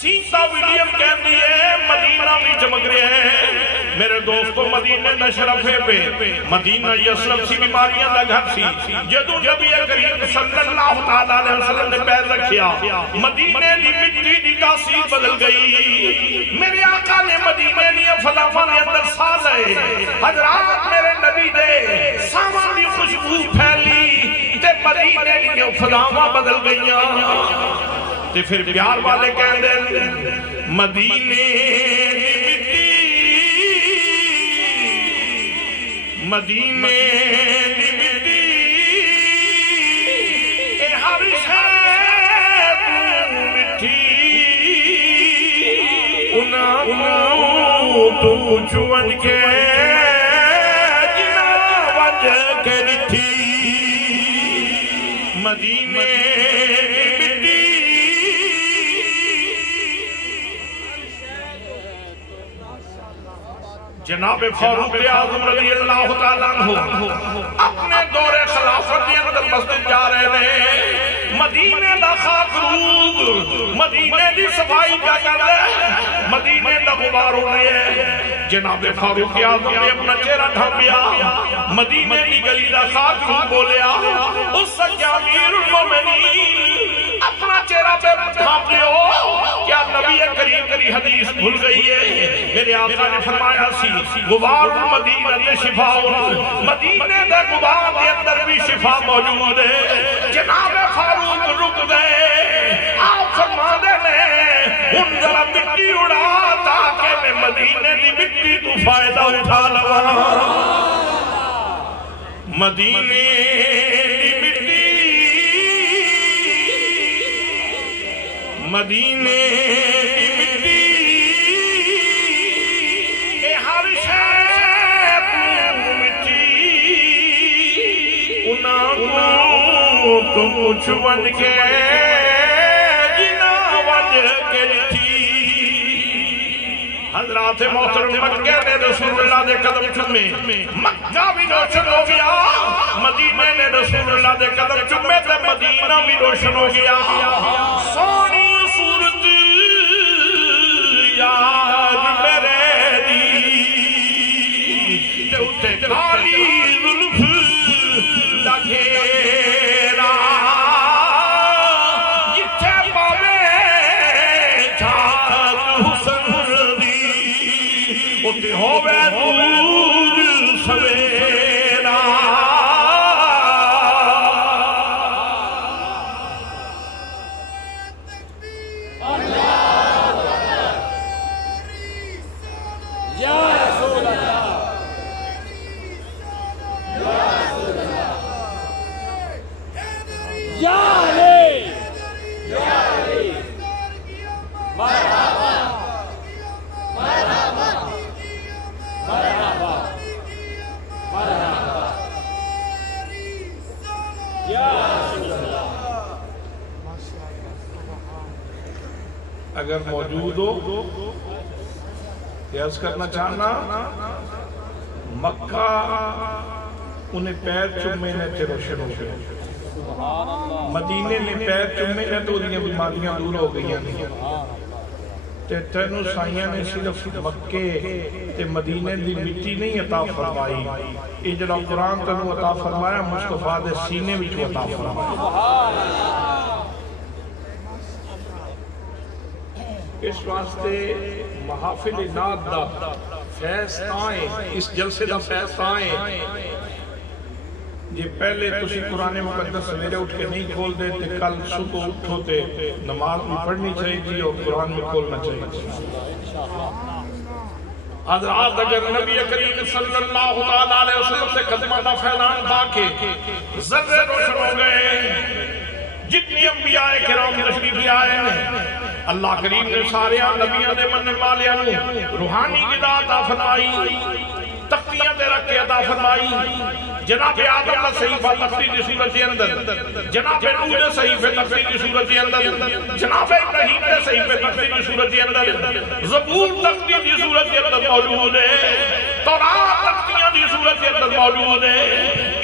سیتا ویلیم کہتی ہے مدینہ بھی چمک رہے ہیں. میرے دوستو مدینہ نہ شرفے پہ مدینہ یسرب سی بیماریاں دا گھر سی. جدو نبی کریم صلی اللہ علیہ وسلم نے پیر رکھیا مدینہ دی مٹی دی تاثیر بدل گئی. میرے آقا نے مدینہ دی فلافہ نے اندر سا لئے. حضرات میرے نبی دے سامان دی خوشبو پھیلی تے مدینہ دی فلافہ بدل گئیاں. تے پھر پیار والے کہہ دیں مدینے مدینے دی مٹی اے ہر شے مٹھی انہاں تو چون کے جنا وجہ کے دتھی مدینے جناب فاروق اعظم رضی اللہ تعالیٰ عنہ اپنے دور خلافت کے اندر مسجد جا رہے ہیں. مدینے دا خاک روب مدینے دی صفائی کیا کر رہے ہیں. مدینے دا غبار ہو رہے ہیں. جناب فاروق اعظم نے اپنا چہرہ ڈھانپیا. مدینے دی گلی دا خاک روب بولیا اس سچا امیر المومنین اپنا چہرہ پہ ڈھانپ لیو. کیا نبی کریم کی حدیث بھول گئی ہے؟ میرے آقا نے فرمایا سی غبار مدینہ دے شفا مدینے دے غبار کے اندر بھی شفا موجود ہے. جناب فاروق رک گئے. آپ فرما دے میں ان ذرا مٹی اڑا تاکہ میں مدینے دی مٹی تو فائدہ اٹھا لوا. مدینے دی مٹی مدینے تو کچھ بن کے جنا وجہ کے تھی. حضرات محترم مکہ نے رسول اللہ دے قدم چومے. مکہ بھی روشن ہو گیا. مدینہ نے رسول اللہ دے قدم چومے تے مدینہ بھی روشن ہو گیا. سونی صورت یار میرے دی تے اٹھے کالی زلف لگے ہووے دور سویرا. اگر موجود ہو عرض کرنا چاہنا مکہ انہیں پیر چومے نے تے روشن ہو گئے، مدینے نے پیر چومے نے تو انہیں بیماریاں دور ہو گئی ہیں، تے تینوں سائیاں نے صرف مکے تے مدینے دی مٹی نہیں عطا فرمائی، یہ جڑا قرآن تینوں عطا فرمایا مصطفیٰ دے سینے وچ عطا فرمایا۔ اس واسطے محافل نات دا فیض آئیں، اس جلسے دا فیض آئیں، یہ پہلے تسی قرآن مقدس سویرے اٹھ کے نہیں کھول دے تے کل صبح اٹھو تے نماز بھی پڑھنی چاہیے اور قرآن میں کھولنا چاہیے۔ حضرات اگر نبی کریم صلی اللہ علیہ وسلم سے خدمہ دا فیضان پا کے ذرے روشن ہو گئے، جتنی انبیاء کرام تشریف لے آئے ہیں، اللہ کریم نے سارے نبیوں دے من والیاں روحانی غذا عطا فرمائی، تختیاں دے رکھ کے عطا فرمائی۔ جناب آدم کا صحیفہ تفسیر کی صورت کے اندر، جناب نوح نے صحیفہ تفسیر کی صورت کے اندر، جناب ابراہیم نے صحیفہ تفسیر کی صورت کے اندر، زبور تفسیر کی صورت کے اندر موجود ہے، تورات تختیاں کی صورت کے اندر موجود ہے،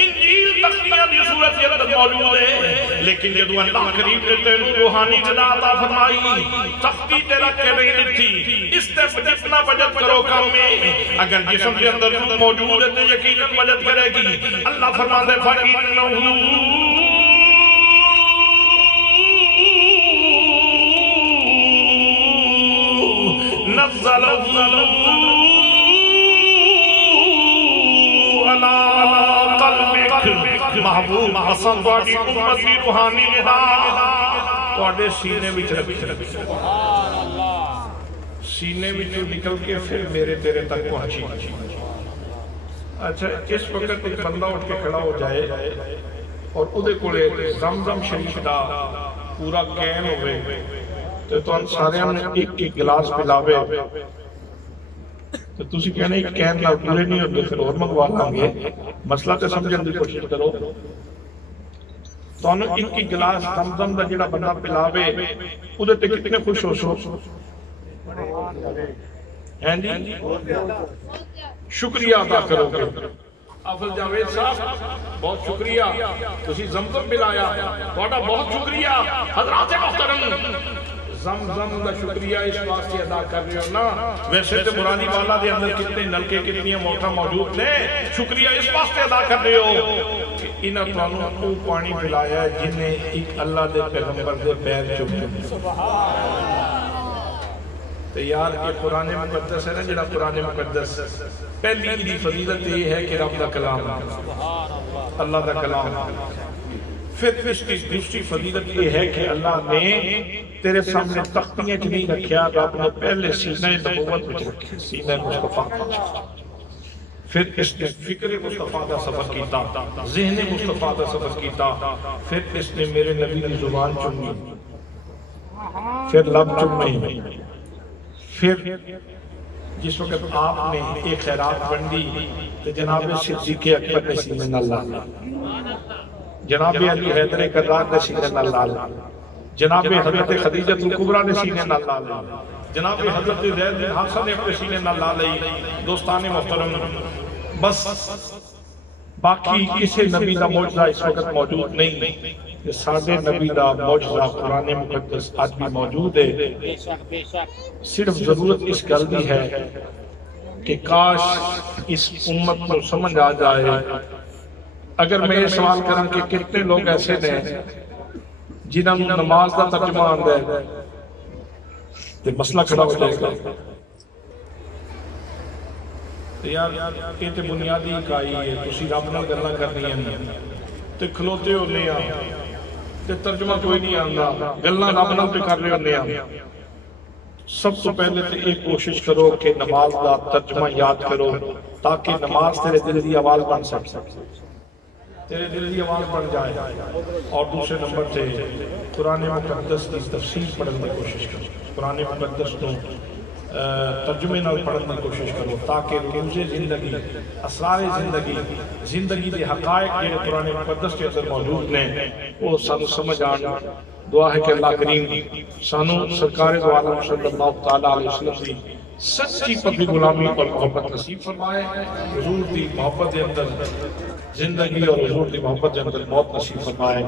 انجیل تختیاں کی صورت کے اندر موجود ہے، لیکن جدو اللہ کریم نے تینوں روحانی غذا عطا فرمائی، تختی تے رکھ کے نہیں دیتی، اس تے جتنا بجت کرو کام میں، اگر جسم کے اندر روح موجود ہے تو یقیناً بجت کرے گی۔ اللہ فرماتے فَإِنَّهُ نَزَّلَهُ عَلَىٰ قَلْبِكَ محبوب حسن تواڈی امت دی روحانی غذا تواڈے سینے وچ رکھی، سینے وچ نکل کے پھر میرے تیرے تک پہنچی۔ اچھا اس وقت ایک بندہ اٹھ کے کھڑا ہو جائے اور ادھے کولے زمزم شریف دا پورا کین ہوئے تو ہم سارے ہم ایک ایک گلاس پلاوے تو تسی کہنے ایک کین نہ پورے نہیں ہوتے پھر اور منگوا لیں گے، مسئلہ تے سمجھن دی کوشش کرو۔ تو ہم ایک ایک گلاس زمزم دا جڑا بندہ پلاوے ادھے تے کتنے خوش ہو سو ہیں جی، شکریہ ادا کرو گے۔ افضل جاوید صاحب بہت شکریہ، تسی زمزم پلایا، تہاڈا بہت شکریہ۔ حضرات محترم زمزم دا شکریہ اس واسطے ادا کر رہے ہو نا، ویسے تو مرادی والا دے اندر کتنے نلکے کتنی موٹر موجود نے، شکریہ اس واسطے ادا کر رہے ہو کہ انہاں تانوں کو پانی پلایا ہے جنہیں ایک اللہ دے پیغمبر دے پیر چومے۔ تو یار یہ قرآن مقدس ہے نا، جڑا قرآن مقدس پہلی دی فضیلت یہ ہے کہ رب دا کلام اللہ دا کلام، پھر اس کی دوسری فضیلت یہ ہے کہ اللہ نے تیرے سامنے تختیاں چ نہیں رکھیا، رب نے پہلے سینہ نبوت وچ رکھیا، سینہ مصطفیٰ، پھر اس نے فکر مصطفیٰ دا سفر کیتا، ذہن مصطفیٰ دا سفر کیتا، پھر اس نے میرے نبی کی زبان چنی، پھر لب چنی، پھر جس وقت آپ نے ایک خیرات بندی تو جناب صدیق اکبر نے سینے نہ لالا، جناب علی حیدر کرار نے سینے نہ لالا، جناب حضرت خدیجہ الکبریٰ نے سینے نہ لالا، جناب حضرت زید بن حارثہ نے اپنے سینے نہ لالی۔ دوستان محترم بس باقی کسی نبی دا معجزہ اس وقت موجود نہیں، یہ سارے نبی دا معجزہ قرآن مقدس آج بھی موجود ہے، صرف ضرورت اس گل دی ہے کہ کاش اس امت کو سمجھ آ جائے۔ اگر میں یہ سوال کروں کہ کتنے لوگ ایسے ہیں جنہوں نے نماز دا ترجمہ آندا ہے تو مسئلہ کھڑا ہو جائے گا۔ یار یہ تو بنیادی اکائی ہے، تسی رب نال گلاں کرنی ہیں تے کھلوتے ہونے آ تے ترجمہ کوئی نہیں آندا، گلاں رب نال تے کر رہے ہونے آ۔ سب سے پہلے تو ایک کوشش کرو کہ نماز دا ترجمہ یاد کرو تاکہ نماز تیرے دل دی آواز بن سکے، تیرے دل دی آواز بن جائے۔ اور دوسرے نمبر تے قرآن مقدس کی تفسیر پڑھنے کی کوشش کرو، قرآن مقدس کو ترجمے نال پڑھنے کی کوشش کرو تاکہ رموز زندگی، اسرار زندگی، زندگی دے حقائق جو قرآن مقدس کے اندر موجود ہیں وہ سانو سمجھ آن۔ دعا ہے کہ اللہ کریم سانو سرکار دو عالم صلی اللہ تعالیٰ علیہ وسلم دی سچی پکی غلامی اور محبت نصیب فرمائے، حضور دی محبت دے اندر زندگی اور حضور دی محبت دے اندر موت نصیب فرمائے۔